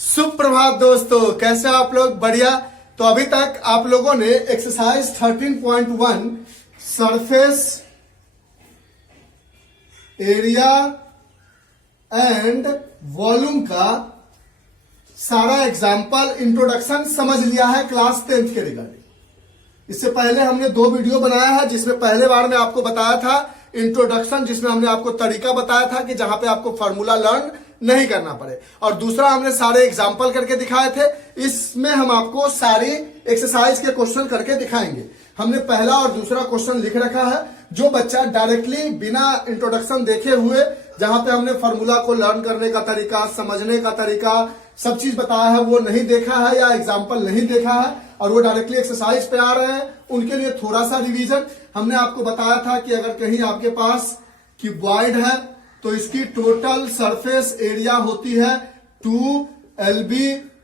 सुप्रभात दोस्तों, कैसे हो आप लोग? बढ़िया। तो अभी तक आप लोगों ने exercise 13.1 surface area and volume का सारा एग्जाम्पल इंट्रोडक्शन समझ लिया है क्लास 10th के रिगार्डिंग। इससे पहले हमने 2 वीडियो बनाया है, जिसमें पहले बार में आपको बताया था इंट्रोडक्शन, जिसमें हमने आपको तरीका बताया था कि जहां पे आपको फार्मूला लर्न नहीं करना पड़े, और दूसरा हमने सारे एग्जाम्पल करके दिखाए थे। इसमें हम आपको सारी एक्सरसाइज के क्वेश्चन करके दिखाएंगे। हमने पहला और दूसरा क्वेश्चन लिख रखा है। जो बच्चा डायरेक्टली बिना इंट्रोडक्शन देखे हुए, जहां पे हमने फार्मूला को लर्न करने का तरीका, समझने का तरीका, सब चीज बताया है, वो नहीं देखा है या एग्जाम्पल नहीं देखा है और वो डायरेक्टली एक्सरसाइज पे आ रहे हैं, उनके लिए थोड़ा सा रिवीजन। हमने आपको बताया था कि अगर कहीं आपके पास क्यूबॉइड है तो इसकी टोटल सरफेस एरिया होती है 2LB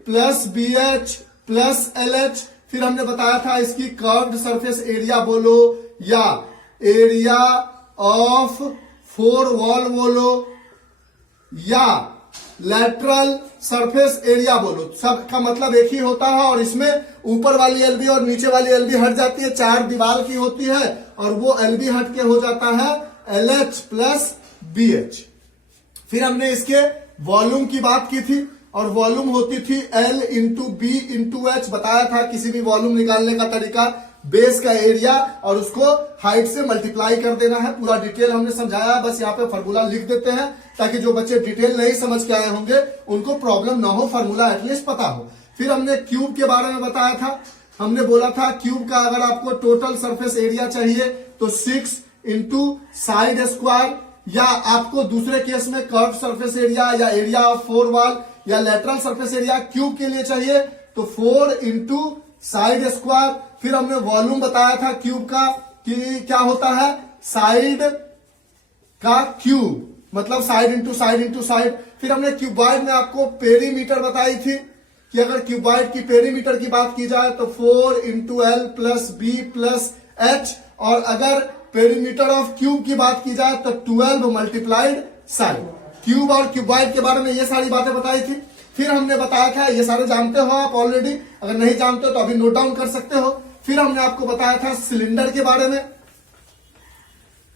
plus BH plus LH। फिर हमने बताया था इसकी कर्व्ड सरफेस एरिया बोलो या एरिया ऑफ 4 वॉल बोलो या लैटरल सरफेस एरिया बोलो, सबका मतलब एक ही होता है। और इसमें ऊपर वाली LB और नीचे वाली LB हट जाती है, 4 दीवार की होती है, और वो LB हट के हो जाता है LH प्लस BH। फिर हमने इसके वॉल्यूम की बात की थी, और वॉल्यूम होती थी L into B into H। बताया था किसी भी वॉल्यूम निकालने का तरीका, बेस का एरिया और उसको हाइट से मल्टीप्लाई कर देना है। पूरा डिटेल हमने समझाया, बस यहाँ पे फार्मूला लिख देते हैं ताकि जो बच्चे डिटेल नहीं समझ के आए होंगे उनको प्रॉब्लम ना हो, फार्मूला एटलीस्ट पता हो। फिर हमने क्यूब के बारे में बताया था। हमने बोला था क्यूब का अगर आपको टोटल सरफेस एरिया चाहिए तो 6 इंटू साइड स्क्वायर, या आपको दूसरे केस में कर्व सरफेस एरिया या एरिया ऑफ 4 वॉल या लेटरल सरफेस एरिया क्यूब के लिए चाहिए तो 4 इंटू साइड स्क्वायर। फिर हमने वॉल्यूम बताया था क्यूब का कि क्या होता है, साइड का क्यूब, मतलब side into side into side. फिर हमने क्यूबॉइड में आपको पेरीमीटर बताई थी कि अगर क्यूबॉइड की पेरीमीटर की बात की जाए तो 4 into L plus B plus H, और अगर पेरीमीटर ऑफ क्यूब की बात की जाए तो 12 मल्टीप्लाइड साइड। क्यूब और क्यूबॉइड के बारे में ये सारी बातें बताई थी। फिर हमने बताया था, ये सारे जानते हो आप ऑलरेडी, अगर नहीं जानते हो तो अभी नोट डाउन कर सकते हो। फिर हमने आपको बताया था सिलेंडर के बारे में,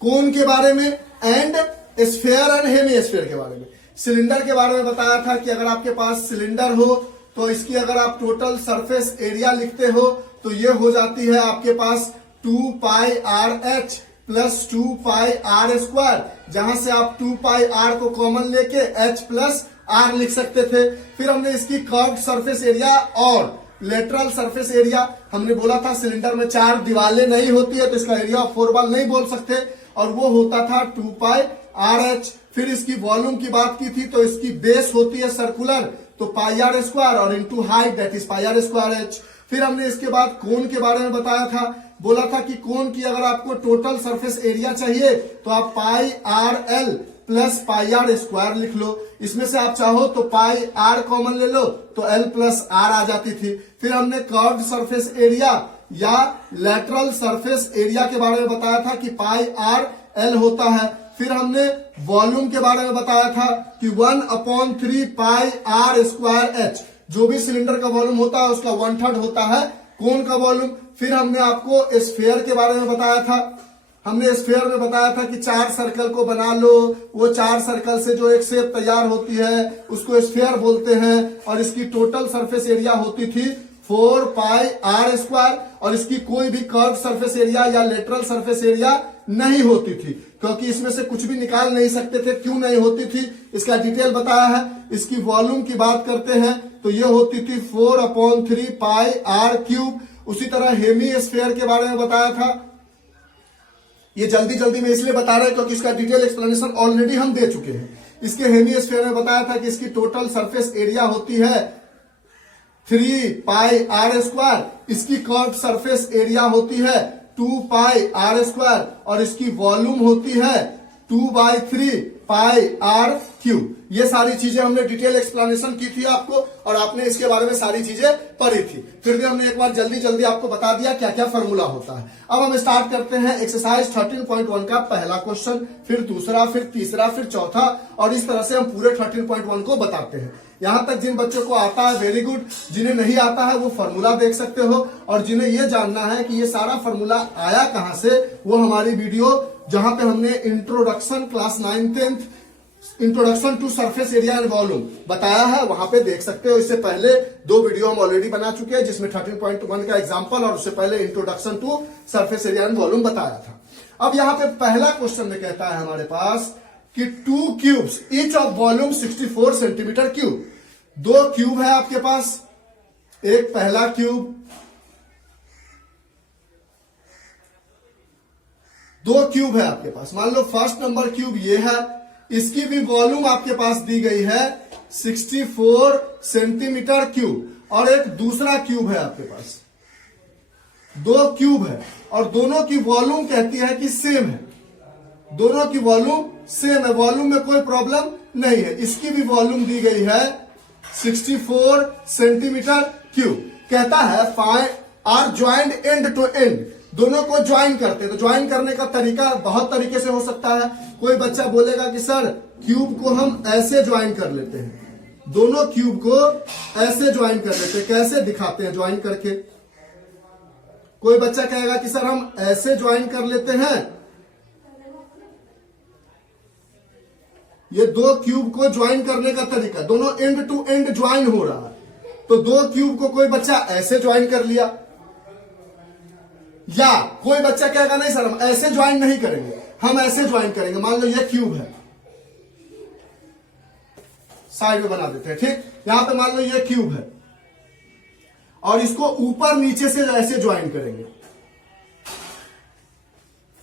कोन के बारे में, and sphere and hemisphere के बारे में। सिलेंडर के बारे में बताया था कि अगर आपके पास सिलेंडर हो तो इसकी अगर आप टोटल सरफेस एरिया लिखते हो तो ये हो जाती है आपके पास 2 पाई RH प्लस 2 पाई R स्क्वायर, जहां से आप 2 पाई R को कॉमन लेके H प्लस R लिख सकते थे। फिर हमने इसकी कर्व्ड सरफेस एरिया और लेटरल सरफेस एरिया, हमने बोला था सिलेंडर में 4 दीवारें नहीं होती है तो इसका एरिया ऑफ 4 वॉल नहीं बोल सकते, और वो होता था 2 पाई RH। फिर इसकी वॉल्यूम की बात की थी तो इसकी बेस होती है सर्कुलर तो पाई R स्क्वायर, और into height that is pi R square H। फिर हमने इसके बाद कोन के बारे में बताया था, बोला था कि कोन की अगर आपको टोटल सरफेस एरिया चाहिए तो आप पाई RL plus pi R square लिख लो। इसमें से आप चाहो तो पाई R कॉमन ले लो तो L प्लस R आ जाती थी। फिर हमने कर्व्ड सरफेस एरिया या लेटरल सरफेस एरिया के बारे में बताया था कि पाई RL होता है। फिर हमने वॉल्यूम के बारे में बताया था कि 1/3 पाई R स्क्वायर H, जो भी सिलेंडर का वॉल्यूम होता है उसका 1/3 होता है कोन का वॉल्यूम। फिर हमने आपको स्फीयर के बारे में बताया था। हमने स्फीयर में बताया था कि 4 सर्कल को बना लो, वो 4 सर्कल से जो एक शेप तैयार होती है उसको स्फीयर बोलते हैं, और इसकी टोटल सरफेस एरिया होती थी 4 पाई R स्क्वायर, और इसकी कोई भी कर्व सरफेस एरिया या लेटरल सरफेस एरिया नहीं होती थी, क्योंकि इसमें से कुछ भी निकाल नहीं सकते थे। क्यों नहीं होती थी इसका डिटेल बताया है। इसकी वॉल्यूम की बात करते हैं तो ये होती थी 4/3 पाई R क्यूब। उसी तरह हेमी स्फीयर के बारे में बताया था। ये जल्दी जल्दी में इसलिए बता रहे हैं क्योंकि इसका डिटेल एक्सप्लेनेशन ऑलरेडी हम दे चुके हैं। इसके हेमी स्फीयर में बताया था कि इसकी टोटल सरफेस एरिया होती है 3 पाई R स्क्वायर, इसकी कर्व सरफेस एरिया होती है 2 पाई R स्क्वायर, और इसकी वॉल्यूम होती है 2/3 पाई आर क्यूब। ये सारी चीजें हमने डिटेल एक्सप्लेनेशन की थी आपको, और आपने इसके बारे में सारी चीजें पढ़ी थी। फिर भी हमने एक बार जल्दी जल्दी आपको बता दिया क्या क्या फॉर्मूला होता है। अब हम स्टार्ट करते हैं एक्सरसाइज 13.1 का पहला क्वेश्चन, फिर दूसरा, फिर तीसरा, फिर चौथा, और इस तरह से हम पूरे 13.1 को बताते हैं। यहां तक जिन बच्चों को आता है वेरी गुड, जिन्हें नहीं आता है वो फॉर्मूला देख सकते हो, और जिन्हें ये जानना है कि ये सारा फॉर्मूला आया कहां से, वो हमारी वीडियो जहां पे हमने introduction class 9th introduction to surface area and volume बताया है, वहां पे देख सकते हो। इससे पहले 2 वीडियो हम ऑलरेडी बना चुके हैं, जिसमें 13.1 का एग्जांपल और उससे पहले introduction to surface area and volume बताया था। अब यहां पे पहला क्वेश्चन में कहता है हमारे पास कि 2 cubes each of volume 64 centimetre cube. 2 cube है आपके पास, एक पहला क्यूब, 2 क्यूब है आपके पास। मान लो फर्स्ट नंबर क्यूब ये है, इसकी भी वॉल्यूम आपके पास दी गई है 64 सेंटीमीटर क्यूब, और एक दूसरा क्यूब है आपके पास। 2 क्यूब है और दोनों की वॉल्यूम कहती है कि सेम है, दोनों की वॉल्यूम सेम है, वॉल्यूम में कोई प्रॉब्लम नहीं है। इसकी भी वॉल्यूम दी गई है 64 सेंटीमीटर क्यूब। कहता है find are joined end to end, दोनों को ज्वाइन करते हैं। तो ज्वाइन करने का तरीका बहुत तरीके से हो सकता है। कोई बच्चा बोलेगा कि सर क्यूब को हम ऐसे ज्वाइन कर लेते हैं, दोनों क्यूब को ऐसे ज्वाइन कर लेते हैं। कैसे दिखाते हैं ज्वाइन करके? कोई बच्चा कहेगा कि सर हम ऐसे ज्वाइन कर लेते हैं। ये 2 क्यूब को ज्वाइन करने का तरीका, दोनों एंड टू एंड ज्वाइन हो रहा है। तो 2 क्यूब को कोई बच्चा ऐसे ज्वाइन कर लिया, या कोई बच्चा कहेगा नहीं सर हम ऐसे ज्वाइन नहीं करेंगे, हम ऐसे ज्वाइन करेंगे। मान लो ये क्यूब है, साइड में बना देते हैं, ठीक। यहां पे मान लो ये क्यूब है और इसको ऊपर नीचे से ऐसे ज्वाइन करेंगे।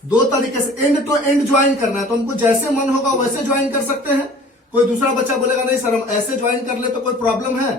2 तरीके से एंड टू एंड ज्वाइन करना है, तो हमको जैसे मन होगा वैसे ज्वाइन कर सकते हैं। कोई दूसरा बच्चा बोलेगा नहीं सर हम ऐसे ज्वाइन कर ले, तो कोई प्रॉब्लम है?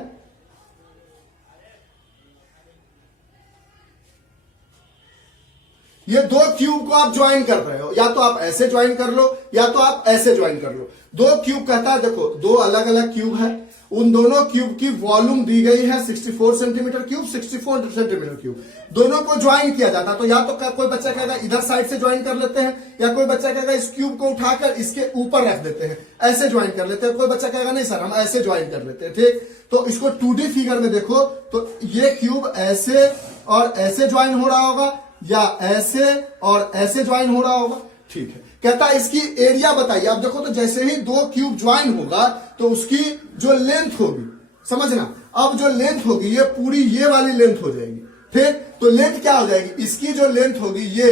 ये 2 क्यूब को आप ज्वाइन कर रहे हो, या तो आप ऐसे ज्वाइन कर लो या तो आप ऐसे ज्वाइन कर लो। 2 क्यूब कहता है, देखो 2 अलग अलग क्यूब है, उन दोनों क्यूब की वॉल्यूम दी गई है 64 सेंटीमीटर क्यूब, 64 सेंटीमीटर क्यूब। दोनों को ज्वाइन किया जाता है, तो या तो कोई बच्चा कहेगा इधर साइड से ज्वाइन कर लेते हैं, या कोई बच्चा कहेगा इस क्यूब को उठाकर इसके ऊपर रख देते हैं, ऐसे ज्वाइन कर लेते हैं। कोई बच्चा कहेगा नहीं सर हम ऐसे ज्वाइन कर लेते हैं, ठीक। तो इसको 2D फिगर में देखो, तो ये क्यूब ऐसे और ऐसे ज्वाइन हो रहा होगा, या ऐसे और ऐसे ज्वाइन हो रहा होगा, ठीक है। कहता है इसकी एरिया बताइए। आप देखो तो जैसे ही 2 क्यूब ज्वाइन होगा तो उसकी जो लेंथ होगी, समझना, अब जो लेंथ होगी ये पूरी ये वाली लेंथ हो जाएगी, ठीक। तो लेंथ क्या हो जाएगी? इसकी जो लेंथ होगी ये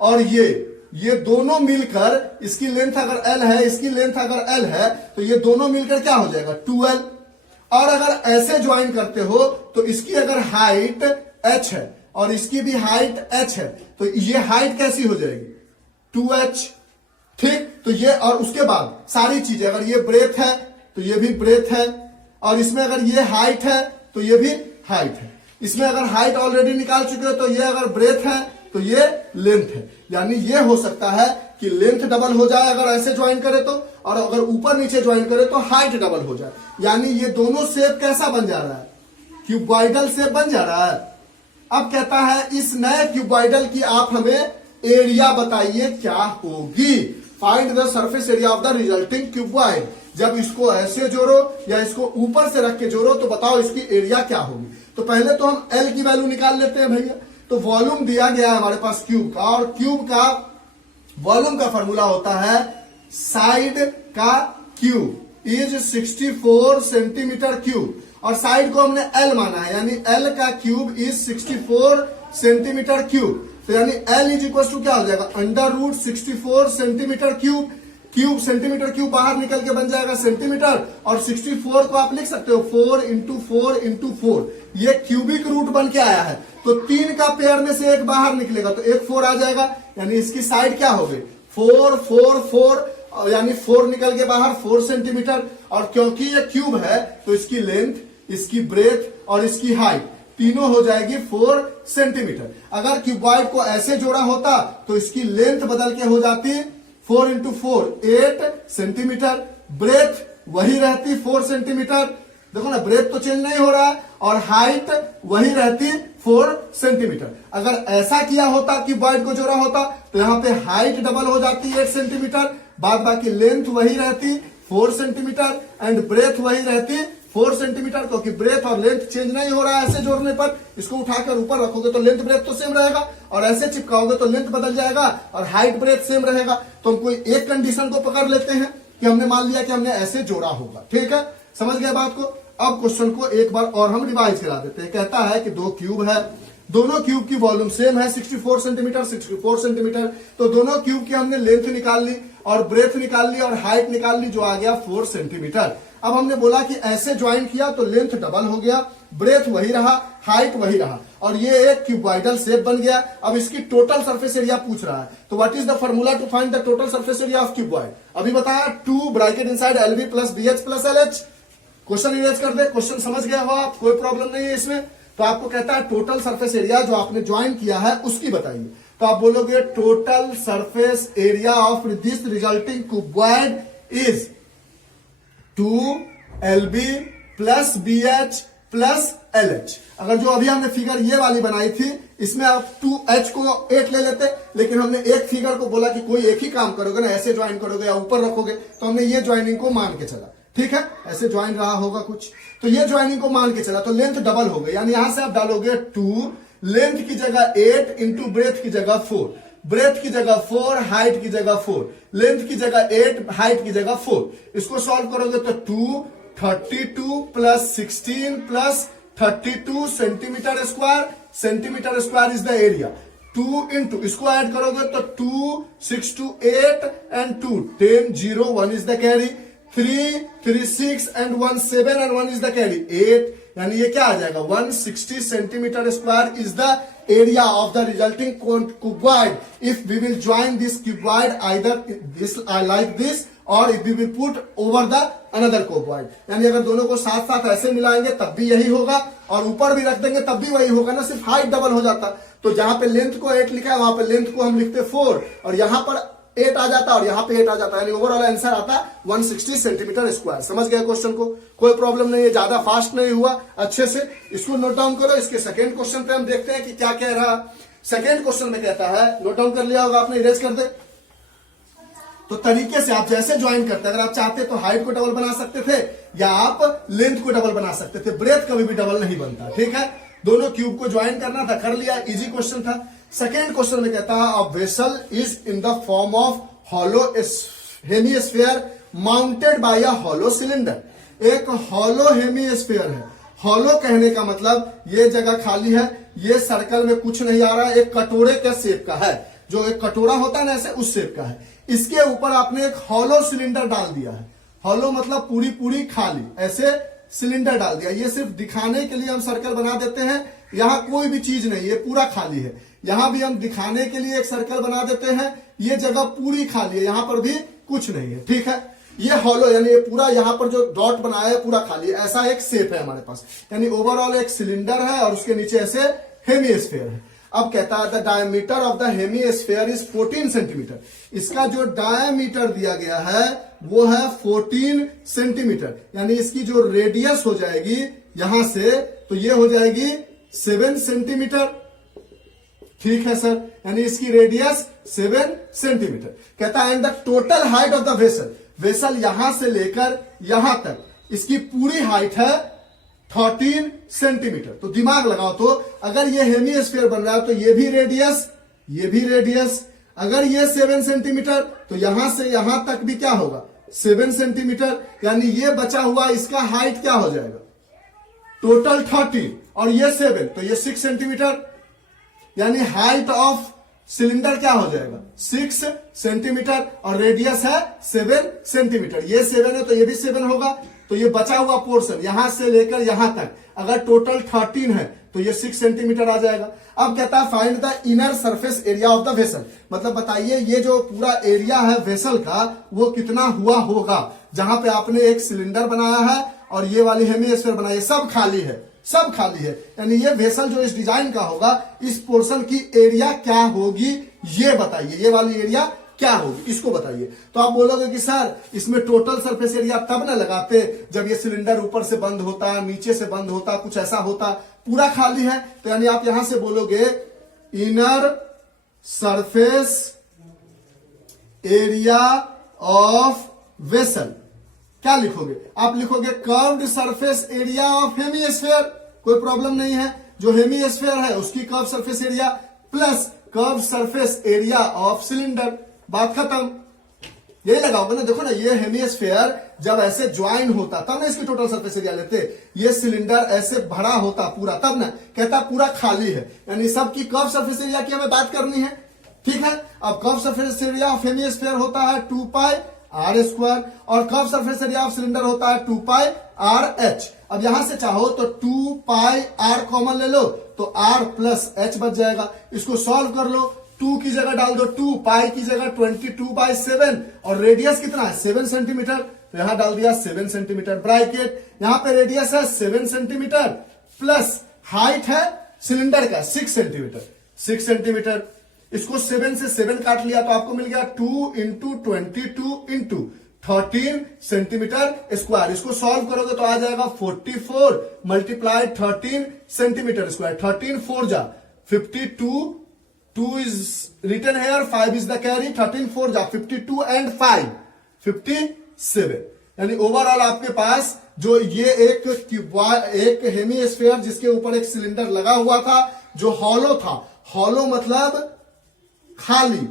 और ये दोनों मिलकर, इसकी लेंथ अगर L है, इसकी लेंथ अगर L है, तो ये दोनों मिलकर क्या हो जाएगा? 2L। और अगर ऐसे ज्वाइन करते हो तो इसकी अगर हाइट h है और इसकी भी हाइट h है, तो ये हाइट कैसी हो जाएगी? 2h, ठीक। तो ये, और उसके बाद सारी चीजें, अगर ये ब्रेथ है तो ये भी ब्रेथ है, और इसमें अगर ये हाइट है तो ये भी हाइट है। इसमें अगर हाइट ऑलरेडी निकाल चुके हो तो ये अगर ब्रेथ है तो ये लेंथ है। यानी ये हो सकता है कि लेंथ डबल हो जाए अगर ऐसे ज्वाइन करे तो, और अगर ऊपर नीचे ज्वाइन करे तो हाइट डबल हो जाए। यानी ये दोनों शेप कैसा बन जा रहा है? क्यूबॉइडल शेप बन जा रहा है। अब कहता है इस नए क्यूबॉइडल की आप हमें एरिया बताइए क्या होगी। Find the surface area of the resulting cuboid. जब इसको ऐसे जोड़ो या इसको ऊपर से रख के जोड़ो तो बताओ इसकी एरिया क्या होगी। तो पहले तो हम L की वैल्यू निकाल लेते हैं भैया। तो वॉल्यूम दिया गया है हमारे पास क्यूब का, और क्यूब का वॉल्यूम का फॉर्मूला होता है साइड का क्यूब इज 64 सेंटीमीटर क्यूब, और साइड को हमने L माना है, यानी L का क्यूब इज 64 सेंटीमीटर क्यूब। तो यानी L इज इक्वल टू क्या हो जाएगा? √64 centimetre cube. Cube centimetre cube बाहर निकल के बन जाएगा सेंटीमीटर, और 64 को आप लिख सकते हो 4 × 4 × 4। ये क्यूबिक रूट बन के आया है, तो 3 का पेयर में से एक बाहर निकलेगा तो एक 4 आ जाएगा। यानी इसकी साइड क्या हो गई? 4 4 4, यानी 4 निकल के बाहर 4 सेंटीमीटर। और क्योंकि ये क्यूब है तो इसकी लेंथ, इसकी ब्रेथ और इसकी हाइट तीनों हो जाएगी 4 सेंटीमीटर। अगर क्यूबॉइड को ऐसे जोड़ा होता तो इसकी लेंथ बदल के हो जाती 4 इंटू 4 8 सेंटीमीटर, ब्रेथ वही रहती 4 सेंटीमीटर, देखो ना ब्रेथ तो चेंज नहीं हो रहा है, और हाइट वही रहती 4 सेंटीमीटर। अगर ऐसा किया होता कि क्यूबॉइड को जोड़ा होता तो यहां पे हाइट डबल हो जाती 8 सेंटीमीटर, बाद बाकी लेंथ वही रहती 4 सेंटीमीटर एंड ब्रेथ वही रहती 4 सेंटीमीटर, क्योंकि ब्रेथ और लेंथ चेंज नहीं हो रहा है। ऐसे जोड़ने पर इसको उठाकर ऊपर रखोगे तो लेंथ ब्रेथ तो सेम रहेगा, और ऐसे चिपकाओगे तो लेंथ बदल जाएगा और हाइट ब्रेथ सेम रहेगा। तो हम कोई एक कंडीशन को पकड़ लेते हैं कि हमने मान लिया कि हमने ऐसे जोड़ा होगा, ठीक है, समझ गए बात को। अब क्वेश्चन को एक बार और हम रिवाइज करा देते हैं। कहता है कि दो क्यूब है, दोनों क्यूब की वॉल्यूम सेम है 64 सेंटीमीटर 64 सेंटीमीटर, तो दोनों क्यूब की हमने लेंथ निकाल ली और ब्रेथ निकाल ली और हाइट निकाल ली, जो आ गया 4 सेंटीमीटर। अब हमने बोला कि ऐसे ज्वाइन किया तो लेंथ डबल हो गया, ब्रेथ वही रहा, हाइट वही रहा, और ये एक क्यूबॉइडल शेप बन गया। अब इसकी टोटल सरफेस एरिया पूछ रहा है, तो what is the formula to find the total surface area of cuboid? अभी बताया 2 bracket inside LB plus BH plus LH। Question erase कर दे, क्वेश्चन समझ गया हो आप, कोई प्रॉब्लम नहीं है इसमें। तो आपको कहता है टोटल सरफेस एरिया जो आपने ज्वाइन किया है उसकी बताइए, तो आप बोलोगे total surface area of this resulting cuboid is 2LB plus BH plus LH। अगर जो अभी हमने फिगर ये वाली बनाई थी इसमें आप 2H को 8 ले लेते, लेकिन हमने एक फिगर को बोला कि कोई एक ही काम करोगे ना, ऐसे ज्वाइन करोगे या ऊपर रखोगे, तो हमने ये ज्वाइनिंग को मान के चला, ठीक है, ऐसे ज्वाइन रहा होगा कुछ, तो ये ज्वाइनिंग को मान के चला तो लेंथ डबल हो गई, यानी यहां से आप डालोगे 2, लेंथ की जगह 8 इंटू ब्रेथ की जगह 4, ब्रेथ की जगह 4, हाइट की जगह 4, लेंथ की जगह 8, हाइट की जगह 4। इसको सॉल्व करोगे तो 2 32 plus 16 plus 32 centimetre square is the area. 2 into इसको ऐड करोगे तो 2 6 2 8 and 2 10 0 1 is the carry, 3 3 6 and 1 7 and 1 is the carry 8, यानी ये क्या आ जाएगा 160 centimetre square is the area of the resulting cuboid if we will join this cuboid either this like this or if we will put over the another cuboid। यानी अगर दोनों को साथ साथ ऐसे मिलाएंगे तब भी यही होगा, और ऊपर भी रख देंगे तब भी वही होगा ना, सिर्फ हाइट डबल हो जाता। तो जहां पे लेंथ को 8 लिखा है वहां पे लेंथ को हम लिखते 4 और यहां पर 8 आ जाता और यहां पे 8 आ जाता, यानी ओवरऑल आंसर आता 160 सेंटीमीटर स्क्वायर। समझ गए क्वेश्चन को, कोई प्रॉब्लम नहीं है, ज्यादा फास्ट नहीं हुआ, अच्छे से इसको नोट डाउन करो। इसके सेकंड क्वेश्चन पे हम देखते हैं कि क्या कह रहा। सेकंड क्वेश्चन में कहता है, नोट डाउन कर लिया होगा आपने, इरेज कर दे। तो तरीके से आप जैसे ज्वाइन करते, अगर आप चाहते तो हाइट को डबल बना सकते थे या आप लेंथ को डबल बना सकते थे, ब्रेथ कभी भी डबल नहीं बनता, ठीक है। दोनों क्यूब को ज्वाइन करना था, कर लिया, इजी क्वेश्चन था। सेकेंड क्वेश्चन में कहता है a vessel is in the form of hollow hemisphere mounted by a hollow cylinder. एक हॉलो हेमिस्फीयर है। हॉलो कहने का मतलब ये जगह खाली है, ये सर्कल में कुछ नहीं आ रहा है, एक कटोरे के शेप का है, जो एक कटोरा होता है ना ऐसे उस शेप का है। इसके ऊपर आपने एक हॉलो सिलेंडर डाल दिया है। हॉलो मतलब पूरी पूरी खाली, ऐसे सिलेंडर डाल दिया। ये सिर्फ दिखाने के लिए हम सर्कल बना देते हैं, यहां कोई भी चीज नहीं, ये पूरा खाली है। यहां भी हम दिखाने के लिए एक सर्कल बना देते हैं, ये जगह पूरी खाली है, यहां पर भी कुछ नहीं है, ठीक है। ये हॉलो यानी ये पूरा यहां पर जो डॉट बनाया है पूरा खाली है, ऐसा एक शेप है हमारे पास, यानी ओवरऑल एक सिलेंडर है और उसके नीचे ऐसे हेमिस्फीयर है। अब कहता है the diameter of the hemisphere is 14 centimetre. इसका जो डायमीटर दिया गया है वो है 14 सेंटीमीटर, यानी इसकी जो रेडियस हो जाएगी यहां से, तो ये हो जाएगी 7 सेंटीमीटर, ठीक है सर, यानी इसकी रेडियस 7 सेंटीमीटर। कहता है and the total height of the vessel, vessel यहां से लेकर यहां तक इसकी पूरी हाइट है 13 सेंटीमीटर। तो दिमाग लगाओ, तो अगर ये हेमिस्फीयर बन रहा है तो ये भी रेडियस, ये भी रेडियस, अगर ये 7 सेंटीमीटर तो यहां से यहां तक भी क्या होगा 7 सेंटीमीटर, यानी ये बचा हुआ इसका हाइट क्या हो जाएगा टोटल 13 और ये 7 तो ये 6 सेंटीमीटर, यानी हाइट ऑफ सिलेंडर क्या हो जाएगा 6 सेंटीमीटर और रेडियस है 7 सेंटीमीटर। ये 7 है तो ये भी 7 होगा, तो ये बचा हुआ पोर्शन यहां से लेकर यहां तक अगर टोटल 13 है तो ये 6 सेंटीमीटर आ जाएगा। अब कहता है find the inner surface area of the vessel, मतलब बताइए ये जो पूरा एरिया है वेसल का वो कितना हुआ होगा। जहां पे आपने एक सिलेंडर बनाया है और ये वाली हेमिस्फीयर बनाई है, सब खाली है, सब खाली है, यानी ये वेसल जो इस डिजाइन का होगा इस पोर्शन की एरिया क्या होगी ये बताइए। ये वाली एरिया क्या होगी, इसको बताइए। तो आप बोलोगे कि सर इसमें टोटल सरफेस एरिया तब ना लगाते जब ये सिलेंडर ऊपर से बंद होता, नीचे से बंद होता, कुछ ऐसा होता, पूरा खाली है, तो यानी आप यहां से बोलोगे inner surface area of vessel. क्या लिखोगे, आप लिखोगे curved surface area of hemisphere, कोई प्रॉब्लम नहीं है, जो हेमीस्फीयर है उसकी curve surface area plus curve surface area of cylinder, बात खत्म। यही लगाओगे ना, देखो ना ये हेमीस्फीयर जब ऐसे ज्वाइन होता तब ना इसकी टोटल सरफेस एरिया लेते, ये सिलेंडर ऐसे भरा होता पूरा तब ना कहता पूरा खाली है, यानी सबकी कर्व सरफेस एरिया की हमें बात करनी है, ठीक है। अब curve surface area of hemisphere होता है 2 पाई आर स्क्वायर और curve surface area of cylinder होता है 2 पाई आर एच। अब यहां से चाहो तो 2 पाई आर कॉमन ले लो तो आर प्लस एच बच जाएगा, इसको सॉल्व कर लो, 2 की जगह डाल दो 2, पाई की जगह 22/7 और रेडियस कितना है 7 सेंटीमीटर, तो यहां डाल दिया 7 सेंटीमीटर ब्रैकेट, यहां पे रेडियस है 7 सेंटीमीटर प्लस हाइट है सिलेंडर का 6 सेंटीमीटर, 6 सेंटीमीटर, इसको 7 से 7 काट लिया तो आपको मिल गया 2 इंटू 22 इंटू 13 सेंटीमीटर स्क्वायर, इसको सॉल्व करोगे तो आ जाएगा 44 मल्टीप्लाई 13 सेंटीमीटर स्क्वायर, 13 4 जा 52, 2 is written here, 5 is the carry, 13 4 जा 52 एंड 5 57, यानी ओवरऑल आपके पास जो ये एक हेमीस्फीयर जिसके ऊपर एक सिलेंडर लगा हुआ था जो हॉलो था, हॉलो मतलब खाली,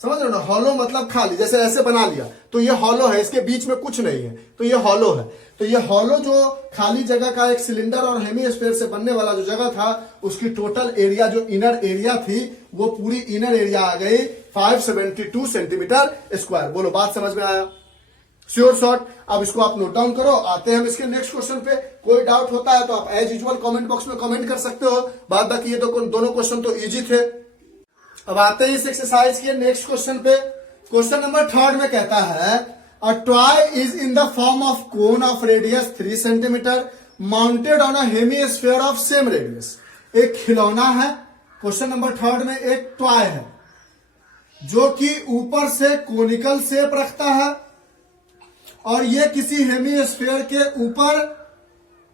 समझ रहे हो ना, हॉलो मतलब खाली, जैसे ऐसे बना लिया तो ये हॉलो है, इसके बीच में कुछ नहीं है तो ये हॉलो है, तो ये हॉलो जो खाली जगह का एक सिलेंडर और हेमीस्फीयर से बनने वाला जो जगह था उसकी टोटल एरिया जो इनर एरिया थी वो पूरी इनर एरिया आ गई 572 सेंटीमीटर स्क्वायर। बोलो बात समझ में आया, श्योर शॉर्ट। अब इसको आप नोट डाउन करो, आते हैं हम इसके नेक्स्ट क्वेश्चन पे। कोई डाउट होता है तो आप एज यूजुअल कमेंट बॉक्स में कमेंट कर सकते हो, बाद बाकी ये तो दोनों क्वेश्चन तो इजी थे। अब आते हैं इस एक्सरसाइज के नेक्स्ट क्वेश्चन पे। क्वेश्चन नंबर 3 में कहता है a toy is in the form of cone of radius 3 centimetre mounted on a hemisphere of same radius. एक खिलौना है, क्वेश्चन नंबर 3 में एक टॉय है जो कि ऊपर से कोनिकल शेप रखता है और ये किसी हेमीस्फीयर के ऊपर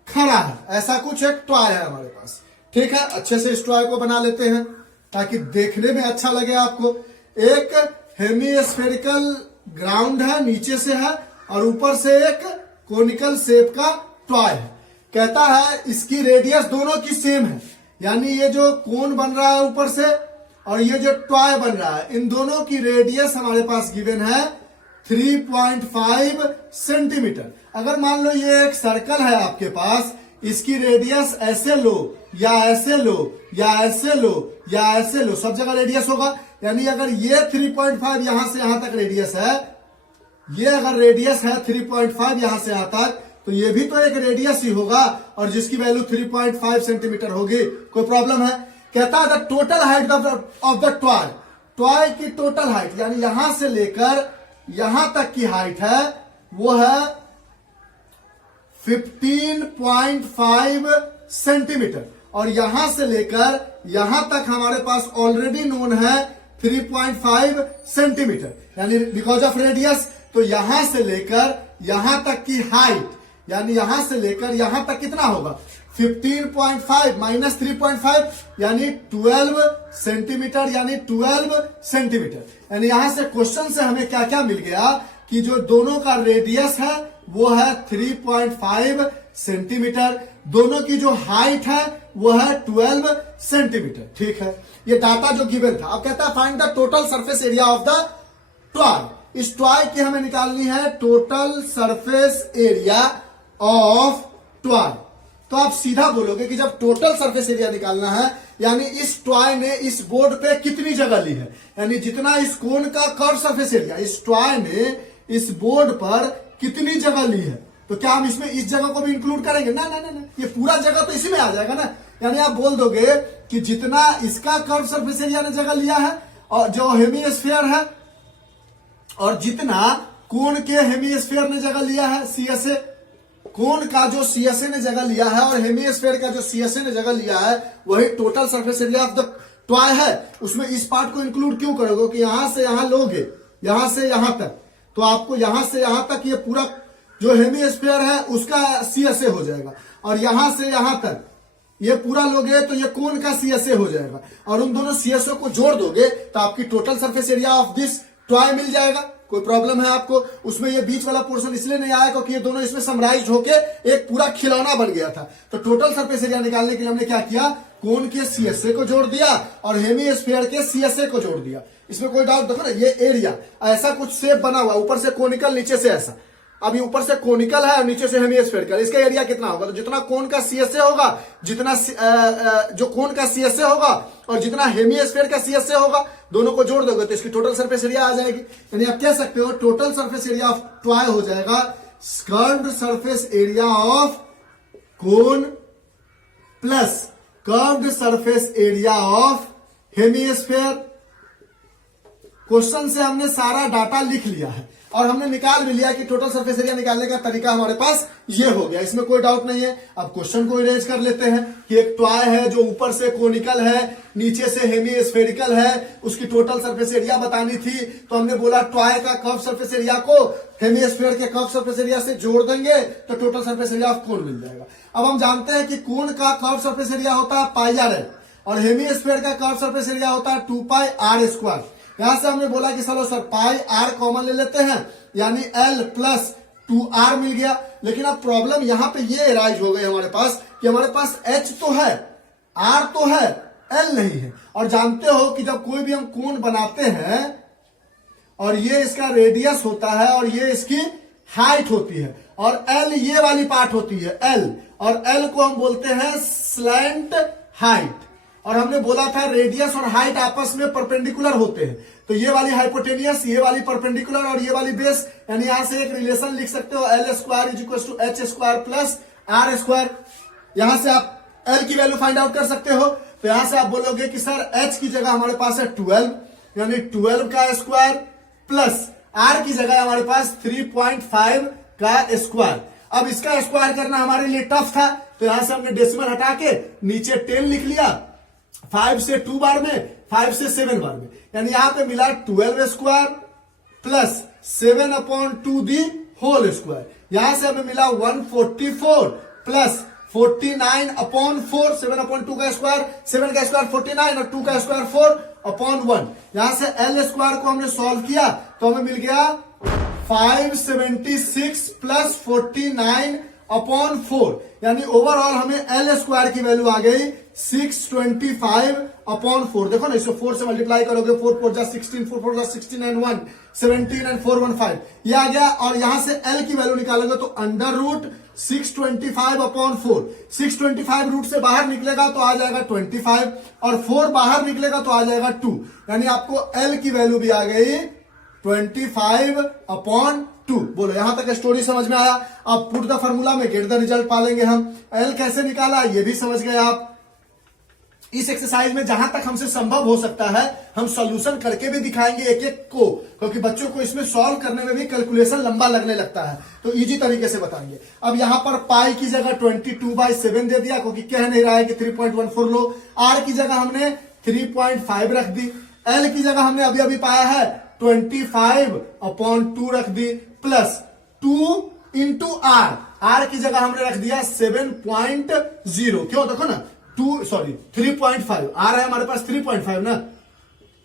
खड़ा है, ऐसा कुछ एक टॉय है हमारे पास, ठीक है। अच्छे से इस टॉय को बना लेते हैं ताकि देखने में अच्छा लगे आपको। एक हेमीस्फेरिकल ग्राउंड है, नीचे से है और ऊपर से एक कोनिकल शेप का टॉय है। कहता है इसकी रेडियस दोनों की सेम है, यानी ये जो कोन बन रहा है ऊपर से और ये जो टॉय बन रहा है इन दोनों की रेडियस हमारे पास गिवन है 3.5 सेंटीमीटर। अगर मान लो ये एक सर्कल है आपके पास, इसकी रेडियस ऐसे लो या ऐसे लो या ऐसे लो या ऐसे लो, सब जगह रेडियस होगा, यानी अगर ये 3.5 यहां से यहां तक रेडियस है, ये अगर रेडियस है 3.5 यहां से यहां तक, तो ये भी तो एक रेडियस ही होगा और जिसकी वैल्यू 3.5 सेंटीमीटर होगी, कोई प्रॉब्लम है। कहता है the total height of the toy, toy की टोटल हाइट यानी यहां से लेकर यहां तक की हाइट है वो है 15.5 सेंटीमीटर और यहां से लेकर यहां तक हमारे पास ऑलरेडी नोन है 3.5 सेंटीमीटर, यानी बिकॉज ऑफ रेडियस। तो यहां से लेकर यहां तक की हाइट यानी यहां से लेकर यहां तक कितना होगा 15.5 माइनस 3.5 यानी 12 सेंटीमीटर, यानी 12 सेंटीमीटर। यानी यहां से क्वेश्चन से हमें क्या क्या मिल गया कि जो दोनों का रेडियस है वो है 3.5 सेंटीमीटर, दोनों की जो हाइट है वो है 12 सेंटीमीटर, ठीक है। ये डाटा जो गिवन था। अब कहता है find the total surface area of the toy. इस टॉय की हमें निकालनी है total surface area of toy. तो आप सीधा बोलोगे कि जब टोटल सरफेस एरिया निकालना है यानी इस टॉय ने इस बोर्ड पे कितनी जगह ली है, यानी जितना इस कोन का कर्व सरफेस एरिया इस टॉय ने इस बोर्ड पर कितनी जगह ली है, तो क्या हम इसमें इस जगह को भी इंक्लूड करेंगे? ना ना ना ना, ये पूरा जगह तो इसी में आ जाएगा ना। यानी आप बोल दोगे कि जितना इसका कर्व सरफेस एरिया ने जगह लिया है और जो हेमीस्फीयर है और जितना कोन के हेमीस्फीयर ने जगह लिया है सीएसए, कोन का जो सीएसए ने जगह लिया है और हेमीस्फीयर का जो सीएसए ने जगह लिया है वही total surface area of the toy है उसमें इस पार्ट को इंक्लूड क्यों करोगे कि यहां से यहां लोगे, यहां से यहां तक, तो आपको यहां से यहां तक ये पूरा जो हेमिस्फीयर है उसका CSA हो जाएगा, और यहां से यहां तक ये पूरा लोगे तो ये कोन का CSA हो जाएगा, और उन दोनों CSA को जोड़ दोगे तो आपकी total surface area of this toy मिल जाएगा। कोई प्रॉब्लम है आपको? उसमें ये बीच वाला पोर्शन इसलिए नहीं आया क्योंकि ये दोनों इसमें समराइज होके एक पूरा खिलौना बन गया था। तो टोटल सरफेस एरिया निकालने के लिए हमने क्या किया, कोन के CSA को जोड़ दिया और हेमिस्फीयर के CSA को जोड़ दिया। इसमें कोई डाउट? देखो ना, ये एरिया ऐसा कुछ शेप बना हुआ, ऊपर से कोनिकल नीचे से ऐसा, अभी ऊपर से कोनिकल है और नीचे से हेमिस्फीयरिकल, इसका एरिया कितना होगा? तो जितना कोन का CSA होगा, जितना जो कोन का CSA होगा और जितना हेमिस्फीयर का CSA होगा, दोनों को जोड़ दोगे तो इसकी टोटल सरफेस एरिया आ जाएगी। यानी आप कह सकते हो total surface area of toy हो जाएगा curved surface area of cone plus curved surface area of hemisphere. Question से हमने सारा डाटा लिख लिया है और हमने निकाल भी लिया कि टोटल सरफेस एरिया निकालने का तरीका हमारे पास ये हो गया, इसमें कोई डाउट नहीं है। अब क्वेश्चन को इरेज कर लेते हैं कि एक टॉय है जो ऊपर से कोनिकल है, नीचे से हेमिस्फेरिकल है, उसकी टोटल सरफेस एरिया बतानी थी, तो हमने बोला टॉय का कर्व सरफेस एरिया को हेमिस्फीयर के कर्व सरफेस एरिया से जोड़ देंगे तो total surface area of cone मिल जाएगा। अब हम जानते हैं कि कोन का कर्व सरफेस एरिया होता है πr और हेमिस्फीयर का कर्व सरफेस एरिया होता है 2πr²। यहां से हमने बोला कि चलो सर πr कॉमन ले लेते हैं, यानी l प्लस 2r मिल गया। लेकिन अब प्रॉब्लम यहां पे ये राइज हो गई हमारे पास कि हमारे पास h तो है, r तो है, l नहीं है। और जानते हो कि जब कोई भी हम कोन बनाते हैं और ये इसका रेडियस होता है और ये इसकी हाइट होती है और l ये वाली पार्ट होती है l, और l को हम बोलते हैं स्लैंट हाइट। और हमने बोला था रेडियस और हाइट आपस में परपेंडिकुलर होते हैं, तो ये वाली हाइपोटेनियस, ये वाली परपेंडिकुलर और ये वाली बेस, यानी यहां से एक रिलेशन लिख सकते हो L² = H² प्लस R²। यहां से आप L की वैल्यू फाइंड आउट कर सकते हो। तो यहां से आप बोलोगे कि सर H की जगह हमारे पास है 12, यानी 12 का स्क्वायर प्लस R की जगह हमारे पास 3.5 का स्क्वायर। अब इसका स्क्वायर करना हमारे लिए टफ था, तो यहां से हमने डेसिमल हटा के नीचे 10 लिख लिया, 5 से 2 बार में, 5 से 7 बार में, यानी यहां पे मिला 12 square plus 7/2 the whole square. यहां से हमें मिला 144 प्लस 49/4, 7/2 का स्क्वायर, 7 का स्क्वायर 49 और 2 का स्क्वायर 4/1। यहां से L स्क्वायर को हमने सॉल्व किया तो हमें मिल गया 576 प्लस 49/4, यानी ओवरऑल हमें L स्क्वायर की वैल्यू आ गई 625/4। देखो ना, इसे 4 से मल्टीप्लाई करोगे, 4 4 जा 16, 4 4 जा 16 and 1 17 and 4 1 5, ये आ गया। और यहां से L की वैल्यू निकालोगे तो √ 625/4, 625 रूट से बाहर निकलेगा तो आ जाएगा 25 और 4 बाहर निकलेगा तो आ जाएगा 2, यानी आपको L की वैल्यू भी आ गई 25/2। बोलो यहां तक स्टोरी समझ में आया? अब पुट द फॉर्मूला में गेट द रिजल्ट पालेंगे हम। L कैसे निकाला ये भी समझ गए आप। इस एक्सरसाइज में जहां तक हमसे संभव हो सकता है हम सॉल्यूशन करके भी दिखाएंगे एक एक को, क्योंकि बच्चों को इसमें सॉल्व करने में भी कैलकुलेशन लंबा लगने लगता है, तो इजी तरीके से बताएंगे। अब यहां पर पाई की जगह 22/7 दे दिया, क्योंकि कह नहीं रहा है कि 3.14 लो। आर की जगह हमने 3.5 रख दी। एल की जगह हमने अभी अभी पाया है 25/2 रख दी, प्लस 2 इंटू आर। आर की जगह हमने रख दिया 7.0। क्यों? देखो ना, 3.5 आर है हमारे पास, 3.5 ना,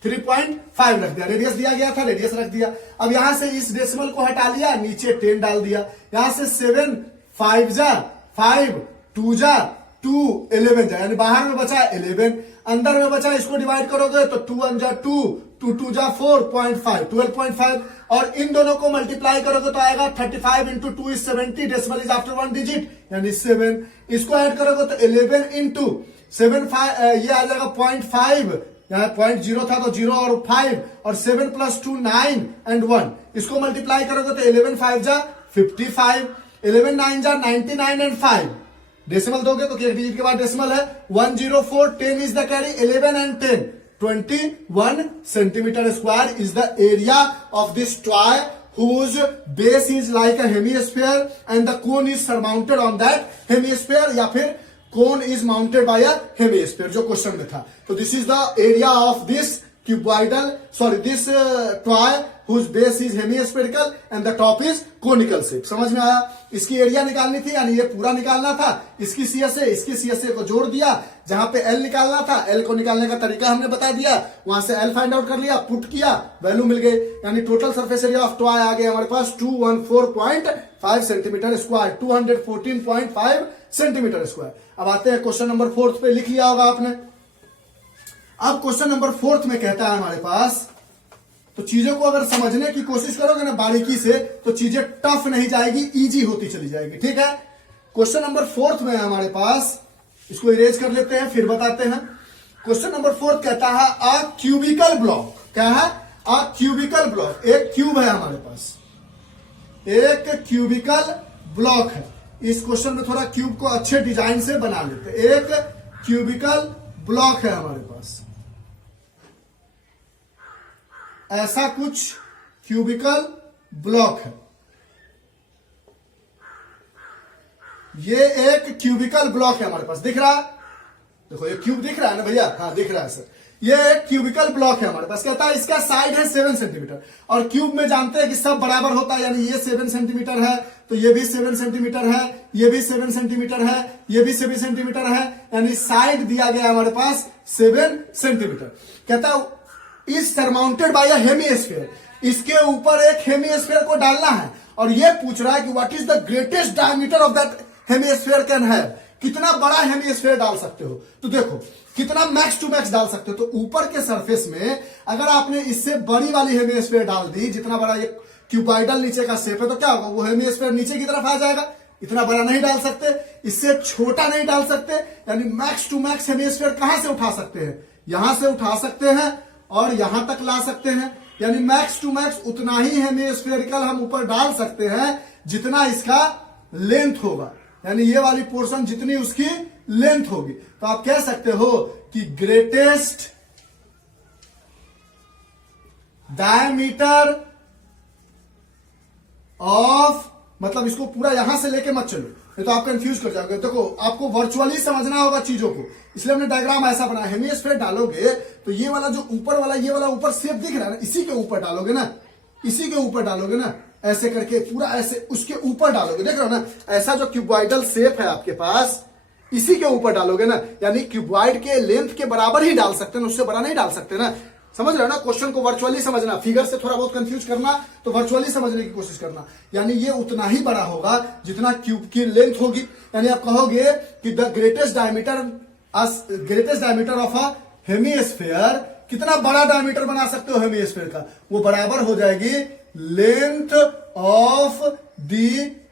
3.5 रख दिया। रेडियस दिया गया था, रेडियस रख दिया। अब यहां से इस डेसिमल को हटा लिया, नीचे 10 डाल दिया। यहां से 7 5 जा 5, 2 जा 2, 11 जा, यानी बाहर में बचा 11, अंदर में बचा, इसको डिवाइड करोगे तो 2 1 जा 2, 2 2 जा 4.5, 12.5, और इन दोनों को मल्टीप्लाई करोगे तो आएगा 35 into 2 is 70, decimal is after 1 digit, यानी 7। इसको ऐड करोगे तो 11 इंटू 7 ये आ जाएगा 0.5, यहाँ 0.0 था तो 0 और 5, और 7 + 2 9 and 1। इसको मल्टीप्लाई करोगे तो 11 5 जा 55, 11 9 जा 99 and 5। डेसिमल दोगे तो एक डिजिट के बाद डेसिमल है। 104, 10 is the carry, 11 and 10, 21 centimeter square is the area of this toy whose base is like a hemisphere and the cone is surmounted on that hemisphere, या फिर cone is mounted by a hemisphere, जो question में था। तो this is the area of this cuboidal, sorry this toy whose base is hemispherical and the top is conical shape. समझ में आया? इसकी एरिया निकालनी थी, यानी ये पूरा निकालना था। इसकी सीएसए, इसकी सीएसए को जोड़ दिया। जहां पे एल निकालना था, एल को निकालने का तरीका हमने बता दिया, वहां से एल फाइंड आउट कर लिया, पुट किया, वैल्यू मिल गई। यानी total surface area of toy आ गया हमारे पास 214.5 सेंटीमीटर स्क्वायर, 214.5 सेंटीमीटर स्क्वायर। अब आते हैं क्वेश्चन नंबर 4 पे, लिख लिया होगा आपने। अब क्वेश्चन नंबर 4 में कहता है हमारे पास, तो चीजों को अगर समझने की कोशिश करोगे ना बारीकी से, तो चीजें टफ नहीं जाएगी, इजी होती चली जाएगी। ठीक है, क्वेश्चन नंबर 4 में है हमारे पास, इसको इरेज कर लेते हैं फिर बताते हैं। क्वेश्चन नंबर 4 कहता है अ क्यूबिकल ब्लॉक। क्या है? A cubical block. एक क्यूब है हमारे पास, एक क्यूबिकल ब्लॉक है। इस क्वेश्चन में थोड़ा क्यूब को अच्छे डिजाइन से बना लेते हैं। एक क्यूबिकल ब्लॉक है हमारे पास, ऐसा कुछ क्यूबिकल ब्लॉक है। ये एक क्यूबिकल ब्लॉक है हमारे पास, दिख रहा है? देखो ये क्यूब दिख रहा है ना भैया? हाँ दिख रहा है सर। ये एक क्यूबिकल ब्लॉक है हमारे पास। कहता है इसका साइड है 7 सेंटीमीटर, और क्यूब में जानते हैं कि सब बराबर होता है, यानी ये 7 सेंटीमीटर है तो ये भी 7 सेंटीमीटर है, ये भी 7 सेंटीमीटर है, ये भी 7 सेंटीमीटर है, यानी साइड दिया गया हमारे पास 7 सेंटीमीटर। कहता है is surmounted by a hemisphere, इसके ऊपर एक हेमिस्फीयर को डालना है, और ये पूछ रहा है कि what is the greatest diameter of that hemisphere can have, कितना बड़ा हेमिस्फीयर डाल सकते हो। तो देखो कितना मैक्स टू मैक्स डाल सकते हो। तो ऊपर के सरफेस में अगर आपने इससे बड़ी वाली हेमिस्फीयर डाल दी, जितना बड़ा ये क्यूबॉइडल नीचे का शेप है, तो क्या होगा? वो हेमिस्फीयर नीचे की तरफ आ जाएगा। इतना बड़ा नहीं डाल सकते, इससे छोटा नहीं डाल सकते, यानी मैक्स टू मैक्स हेमिस्फीयर कहां से उठा सकते हैं? यहां से उठा सकते हैं और यहां तक ला सकते हैं, यानी मैक्स टू मैक्स उतना ही हेमिस्फेरिकल हम ऊपर डाल सकते हैं जितना इसका लेंथ होगा, यानी ये वाली पोर्शन जितनी उसकी लेंथ होगी। तो आप कह सकते हो कि ग्रेटेस्ट डायमीटर ऑफ, मतलब इसको पूरा यहां से लेके मत चलो, नहीं तो आप कंफ्यूज कर जाओगे। देखो आपको वर्चुअली समझना होगा चीजों को, इसलिए हमने डायग्राम ऐसा बनाया। हेमिस्फीयर डालोगे तो ये वाला जो ऊपर वाला, ये वाला ऊपर शेप दिख रहा है ना, इसी के ऊपर डालोगे ना, इसी के ऊपर डालोगे ना, ऐसे करके पूरा ऐसे उसके ऊपर डालोगे। देख रहे हो ना, ऐसा जो क्यूबॉइडल शेप है आपके पास, इसी के ऊपर डालोगे ना, यानी क्यूबॉइड के लेंथ के बराबर ही डाल सकते हैं, उससे बड़ा नहीं डाल सकते ना। समझ रहे हो ना? क्वेश्चन को वर्चुअली समझना, फिगर से थोड़ा बहुत कंफ्यूज करना, तो वर्चुअली समझने की कोशिश करना। यानी ये उतना ही बड़ा होगा जितना क्यूब की लेंथ होगी। यानी आप कहोगे कि the greatest diameter of a hemisphere, कितना बड़ा डायमीटर बना सकते हो हेमिस्फीयर का? वो बराबर हो जाएगी लेंथ ऑफ द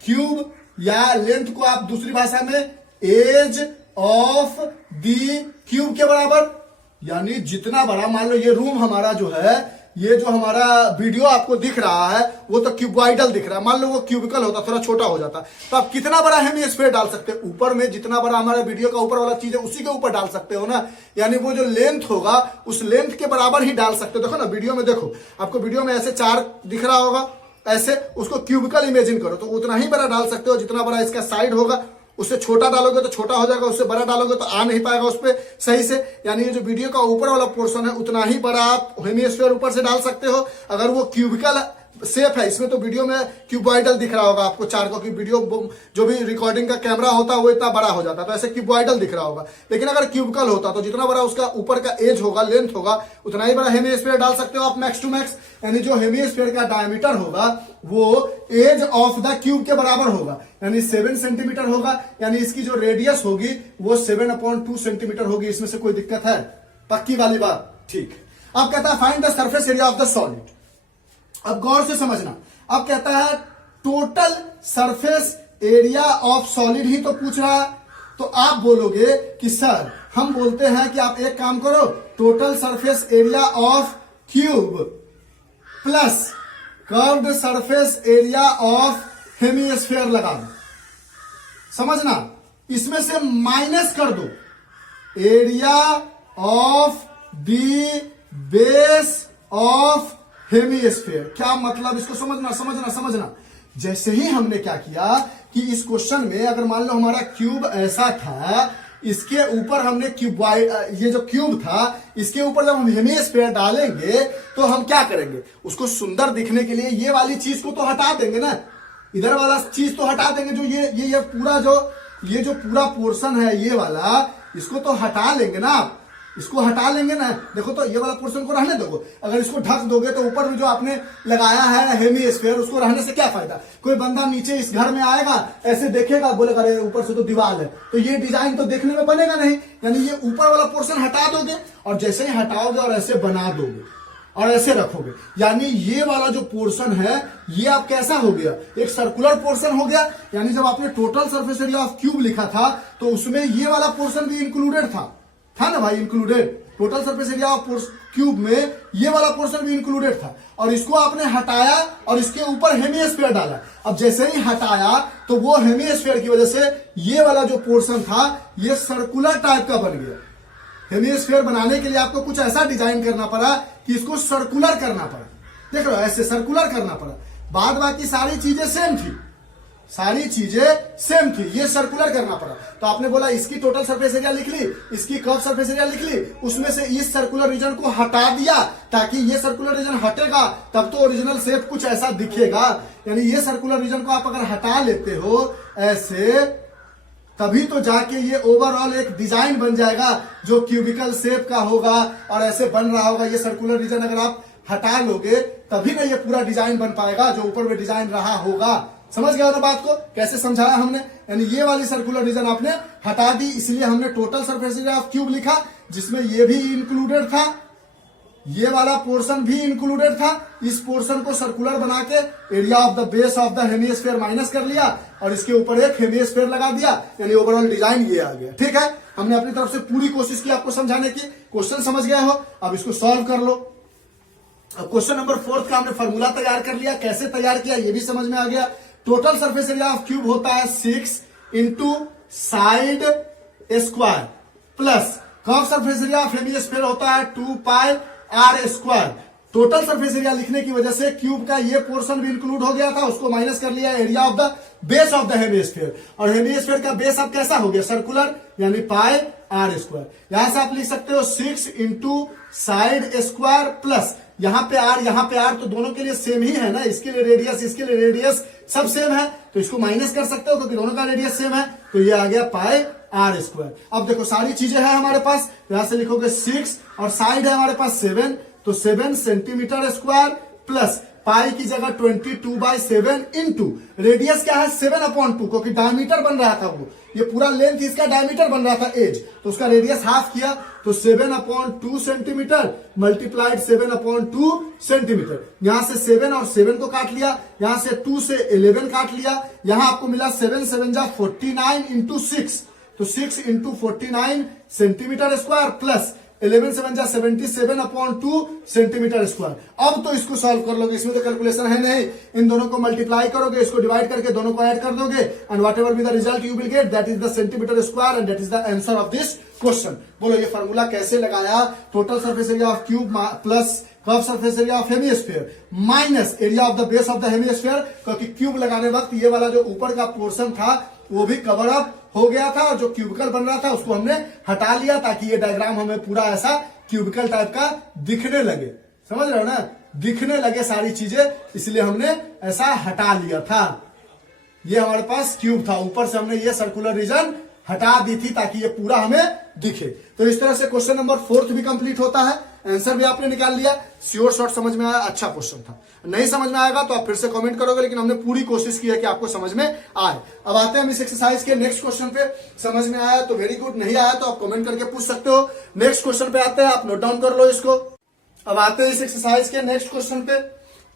क्यूब, या लेंथ को आप दूसरी भाषा में एज ऑफ द क्यूब के बराबर। यानी जितना बड़ा, मान लो ये रूम हमारा जो है, ये जो हमारा वीडियो आपको दिख रहा है वो तो क्यूबॉइडल दिख रहा है, मान लो वो क्यूबिकल होता थोड़ा छोटा हो जाता, तो आप कितना बड़ा हेमिस्फीयर डाल सकते हो? ऊपर में जितना बड़ा हमारा वीडियो का ऊपर वाला चीज है उसी के ऊपर डाल सकते हो ना, यानी वो जो लेंथ होगा उस लेंथ के बराबर ही डाल सकते हो। देखो ना वीडियो में, देखो आपको वीडियो में ऐसे 4 दिख रहा होगा, ऐसे उसको क्यूबिकल इमेजिन करो, तो उतना ही बड़ा डाल सकते हो जितना बड़ा इसका साइड होगा। उससे छोटा डालोगे तो छोटा हो जाएगा, उससे बड़ा डालोगे तो आ नहीं पाएगा उस पर सही से। यानी ये जो वीडियो का ऊपर वाला पोर्शन है उतना ही बड़ा आप हेमिस्फीयर ऊपर से डाल सकते हो। अगर वो क्यूबिकल शेप है, इसमें तो वीडियो में क्यूबॉइडल दिख रहा होगा आपको 4 को, कि वीडियो जो भी रिकॉर्डिंग का कैमरा होता है वो इतना बड़ा हो जाता है, तो ऐसे क्यूबॉइडल दिख रहा होगा। लेकिन अगर क्यूबिकल होता तो जितना बड़ा उसका ऊपर का एज होगा, लेंथ होगा, उतना ही बड़ा हेमिस्फीयर डाल सकते हो आप मैक्स टू मैक्स। यानी जो हेमिस्फीयर का डायमीटर होगा वो एज ऑफ द क्यूब के बराबर होगा, यानी 7 सेंटीमीटर होगा। यानी इसकी जो रेडियस होगी वो 7/2 सेंटीमीटर होगी। इसमें से कोई दिक्कत है? पक्की वाली बात, ठीक। अब कहता है find the surface area of the solid. अब गौर से समझना, अब कहता है total surface area of solid ही तो पूछ रहा है। तो आप बोलोगे कि सर हम बोलते हैं कि आप एक काम करो, total surface area of cube plus curved surface area of hemisphere लगा दो। समझना, इसमें से माइनस कर दो area of the base of hemisphere. क्या मतलब? इसको समझना। जैसे ही हमने क्या किया कि इस क्वेश्चन में अगर मान लो हमारा क्यूब ऐसा था इसके ऊपर हमने ये जो क्यूब था, इसके ऊपर जब हम हेमिस्फीयर डालेंगे तो हम क्या करेंगे, उसको सुंदर दिखने के लिए ये वाली चीज को तो हटा देंगे ना, इधर वाला चीज तो हटा देंगे, जो ये पूरा जो पूरा पोर्शन है ये वाला, इसको तो हटा लेंगे ना आप, इसको हटा लेंगे ना। देखो तो ये वाला पोर्शन को रहने दो, अगर इसको ढक दोगे तो ऊपर में जो आपने लगाया है हेमिस्फीयर, उसको रहने से क्या फायदा। कोई बंदा नीचे इस घर में आएगा, ऐसे देखेगा, बोलेगा अरे ऊपर से तो दीवार है, तो ये डिजाइन तो देखने में बनेगा नहीं। यानी ये ऊपर वाला पोर्शन हटा दोगे, और जैसे ही हटाओगे और ऐसे बना दोगे और ऐसे रखोगे, यानी ये वाला जो पोर्शन है ये आप कैसा हो गया, एक सर्कुलर पोर्शन हो गया। यानी जब आपने total surface area of cube लिखा था तो उसमें ये वाला पोर्शन भी इंक्लूडेड था ना भाई, included. Total surface area of cube में ये वाला पोर्शन भी इंक्लूडेड था, और इसको आपने हटाया और इसके ऊपर हेमिस्फीयर डाला। अब जैसे ही हटाया तो वो हेमिस्फीयर की वजह से ये वाला जो पोर्शन था ये सर्कुलर टाइप का बन गया। हेमिस्फीयर बनाने के लिए आपको कुछ ऐसा डिजाइन करना पड़ा कि इसको सर्कुलर करना पड़ा, देख लो ऐसे सर्कुलर करना पड़ा। बाद बाकी सारी चीजें सेम थी, सारी चीजें सेम थी, ये सर्कुलर करना पड़ा। तो आपने बोला इसकी टोटल सरफेस एरिया लिख ली, इसकी कर्व सरफेस एरिया लिख ली, उसमें से इस सर्कुलर रीजन को हटा दिया, ताकि ये सर्कुलर रीजन हटेगा तब तो ओरिजिनल शेप कुछ ऐसा दिखेगा। यानी ये सर्कुलर रीजन को आप अगर हटा लेते हो ऐसे, तभी तो जाके ये ओवरऑल एक डिजाइन बन जाएगा जो क्यूबिकल शेप का होगा और ऐसे बन रहा होगा। ये सर्कुलर रीजन अगर आप हटा लोगे तभी ना ये पूरा डिजाइन बन पाएगा जो ऊपर में डिजाइन रहा होगा। समझ गया ना बात को, कैसे समझाया हमने। यानी ये वाली सर्कुलर रीजन आपने हटा दी, इसलिए हमने total surface area of cube लिखा, जिसमें ये भी इंक्लूडेड था, ये वाला पोर्शन भी इंक्लूडेड था। इस पोर्शन को सर्कुलर बना के area of the base of the hemisphere minus कर लिया और इसके ऊपर एक हेमिस्फीयर लगा दिया, यानी ओवरऑल डिजाइन ये आ गया। ठीक है, हमने अपनी तरफ से पूरी कोशिश की आपको समझाने की। क्वेश्चन समझ गए हो, अब इसको सॉल्व कर लो। अब क्वेश्चन नंबर 4 का हमने फॉर्मूला तैयार कर लिया, कैसे तैयार किया ये भी समझ में आ गया। Total surface area of cube होता है 6 into side square plus curve surface area of hemisphere होता है 2 pi r square. Total surface area लिखने की वजह से क्यूब का ये पोर्शन भी इंक्लूड हो गया था, उसको माइनस कर लिया area of the base of the hemisphere, और हेमिस्फीयर का बेस अब कैसा हो गया, सर्कुलर, यानी पाई आर स्क्वायर। यहां से आप लिख सकते हो 6 इंटू साइड स्क्वायर प्लस यहाँ पे आर, तो दोनों के लिए सेम ही है ना, इसके लिए रेडियस, इसके लिए रेडियस, सब सेम है, तो इसको माइनस कर सकते हो क्योंकि दोनों का रेडियस सेम है, तो ये आ गया पाई आर स्क्वायर। अब देखो सारी चीजें हैं हमारे पास, यहां से लिखोगे 6 और साइड है हमारे पास 7, तो 7 सेंटीमीटर स्क्वायर प्लस पाई की जगह 22/7 इंटू रेडियस क्या है 7/2, क्योंकि डायमीटर बन रहा था वो, ये पूरा लेंथ इसका डायमीटर बन रहा था एज, तो उसका रेडियस हाफ किया, तो 7/2 सेंटीमीटर मल्टीप्लाइड 7/2 सेंटीमीटर। यहां से 7 और 7 को काट लिया, यहां से 2 से 11 काट लिया, यहां आपको मिला 7 7 जा 49 इंटू 6, तो 6 इंटू 49 सेंटीमीटर स्क्वायर प्लस 11 7 जा 77/2 सेंटीमीटर स्क्वायर। अब तो इसको सॉल्व कर लोगे, इसमें तो कैलकुलेशन है नहीं, इन दोनों को मल्टीप्लाई करोगे, इसको डिवाइड करके दोनों को ऐड कर दोगे, and what ever be the result you will get, that is the centimetre square and that is the answer of this question. बोलो ये फॉर्मूला कैसे लगाया, total surface area of cube plus curve surface area of hemisphere minus area of the base of the hemisphere, क्योंकि cube लगाने वक्त ये वाला जो ऊपर का पोर्शन था वो भी कवर अप हो गया था, और जो क्यूबिकल बन रहा था उसको हमने हटा लिया ताकि ये डायग्राम हमें पूरा ऐसा क्यूबिकल टाइप का दिखने लगे। समझ रहे हो ना, दिखने लगे सारी चीजें, इसलिए हमने ऐसा हटा लिया था। ये हमारे पास क्यूब था, ऊपर से हमने ये सर्कुलर रीजन हटा दी थी ताकि ये पूरा हमें दिखे। तो इस तरह से क्वेश्चन नंबर 4 भी कंप्लीट होता है, आंसर भी आपने निकाल लिया। श्योर शॉर्ट समझ में आया, अच्छा क्वेश्चन था। नहीं समझ में आएगा तो आप फिर से कमेंट करोगे, लेकिन हमने पूरी कोशिश की है कि आपको समझ में आए। अब आते हैं हम इस एक्सरसाइज के नेक्स्ट क्वेश्चन पे। समझ में आया तो वेरी गुड, नहीं आया तो आप कमेंट करके पूछ सकते हो। नेक्स्ट क्वेश्चन पे आते हैं, आप नोट डाउन कर लो इसको। अब आते हैं इस एक्सरसाइज के नेक्स्ट क्वेश्चन पे।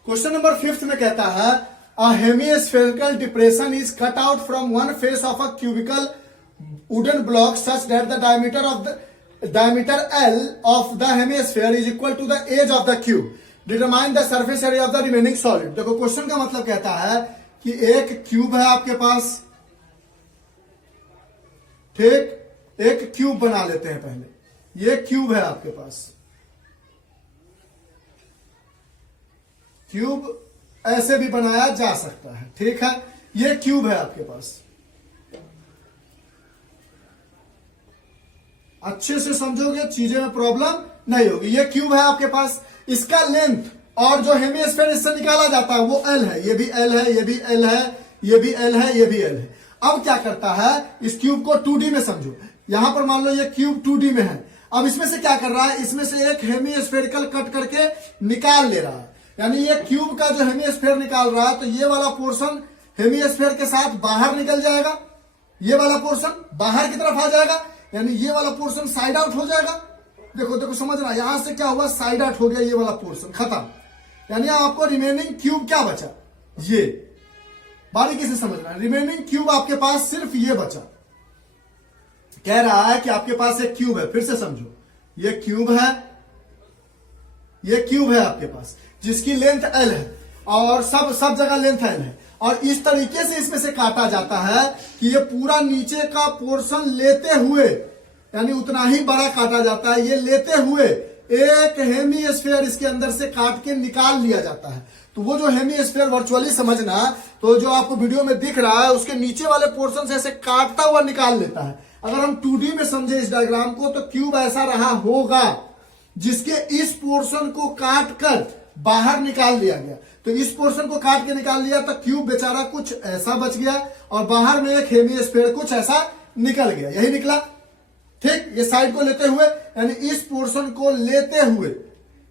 क्वेश्चन नंबर 5 में कहता है a hemispherical depression is cut out from one face of a cubical wooden block such that the diameter L of the hemisphere is equal to the edge of the cube. Determine the surface area of the remaining solid. देखो question का मतलब कहता है कि एक cube है आपके पास, ठीक, एक क्यूब बना लेते हैं पहले। ये क्यूब है आपके पास, क्यूब ऐसे भी बनाया जा सकता है, ठीक है। ये क्यूब है आपके पास, अच्छे से समझोगे चीजें में प्रॉब्लम नहीं होगी। ये क्यूब है आपके पास, इसका लेंथ और जो हेमिस्फीयर इससे निकाला जाता है वो एल है, ये भी एल है, ये भी एल है, ये भी एल है, ये भी एल है। अब क्या करता है, इस क्यूब को 2D में समझो। यहां पर मान लो ये क्यूब 2D में है। अब इसमें से क्या कर रहा है, इसमें से एक हेमिस्फेरिकल कट करके निकाल ले रहा है। यानी ये क्यूब का जो हेमिस्फीयर निकाल रहा है, तो ये वाला पोर्शन हेमिस्फीयर के साथ बाहर निकल जाएगा, ये वाला पोर्शन बाहर की तरफ आ जाएगा, यानी ये वाला पोर्शन साइड आउट हो जाएगा। देखो देखो समझना, यहां से क्या हुआ, साइड आउट हो गया, ये वाला पोर्शन खत्म। यानी आपको रिमेनिंग क्यूब क्या बचा, ये बारीकी से समझना। रिमेनिंग क्यूब आपके पास सिर्फ ये बचा। कह रहा है कि आपके पास एक क्यूब है, फिर से समझो, ये क्यूब है, ये क्यूब है आपके पास जिसकी लेंथ एल है और सब जगह लेंथ एल है, और इस तरीके से इसमें से काटा जाता है कि ये पूरा नीचे का पोर्शन लेते हुए, यानी उतना ही बड़ा काटा जाता है, ये लेते हुए एक हेमिस्फीयर इसके अंदर से काट के निकाल लिया जाता है। तो वो जो हेमिस्फीयर वर्चुअली समझना, तो जो आपको वीडियो में दिख रहा है उसके नीचे वाले पोर्शन से ऐसे काटता हुआ निकाल लेता है। अगर हम 2D में समझे इस डायग्राम को, तो क्यूब ऐसा रहा होगा जिसके इस पोर्शन को काट कर बाहर निकाल लिया गया। तो इस पोर्शन को काट के निकाल लिया तो क्यूब बेचारा कुछ ऐसा बच गया और बाहर में एक हेमिस्फीयर कुछ ऐसा निकल गया, यही निकला। ठीक, ये साइड को लेते हुए, यानी इस पोर्शन को लेते हुए,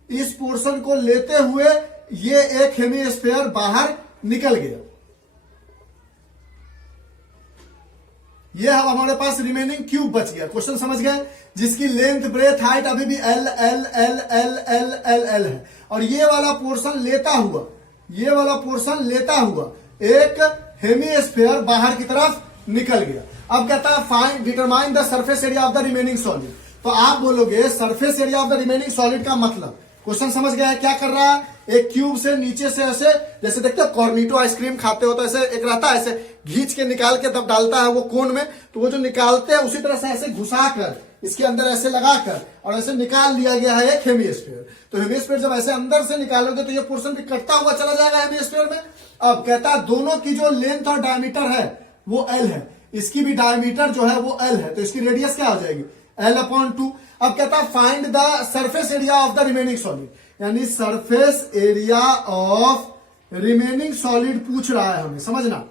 इस पोर्शन को लेते हुए ये एक हेमिस्फीयर बाहर निकल गया। ये अब हमारे पास रिमेनिंग क्यूब बच गया। क्वेश्चन समझ गए, जिसकी लेंथ ब्रेथ हाइट अभी भी L L L L L L L है, और ये वाला पोर्शन लेता हुआ, ये वाला पोर्शन लेता हुआ एक हेमिस्फीयर बाहर की तरफ निकल गया। अब कहता है find determine the surface area of the remaining solid. तो आप बोलोगे surface area of the remaining solid का मतलब, क्वेश्चन समझ गया है क्या कर रहा है, एक क्यूब से नीचे से ऐसे, जैसे देखते हो कॉर्निटो आइसक्रीम खाते हो तो ऐसे एक रहता है, ऐसे घींच के निकाल के तब डालता है वो कोन में, तो वो जो निकालते हैं उसी तरह से ऐसे घुसा कर इसके अंदर ऐसे लगाकर और ऐसे निकाल लिया गया है एक हेमिस्फीयर। तो हेमिस्फीयर जब ऐसे अंदर से निकालोगे तो ये पोर्शन भी कटता हुआ चला जाएगा हेमिस्फीयर में। अब कहता है दोनों की जो लेंथ और डायमीटर है वो एल है, इसकी भी डायमीटर जो है वो एल है, तो इसकी रेडियस क्या हो जाएगी, L/2। अब कहता है find the surface area of the remaining solid, यानी surface area of remaining solid पूछ रहा है हमें, समझना,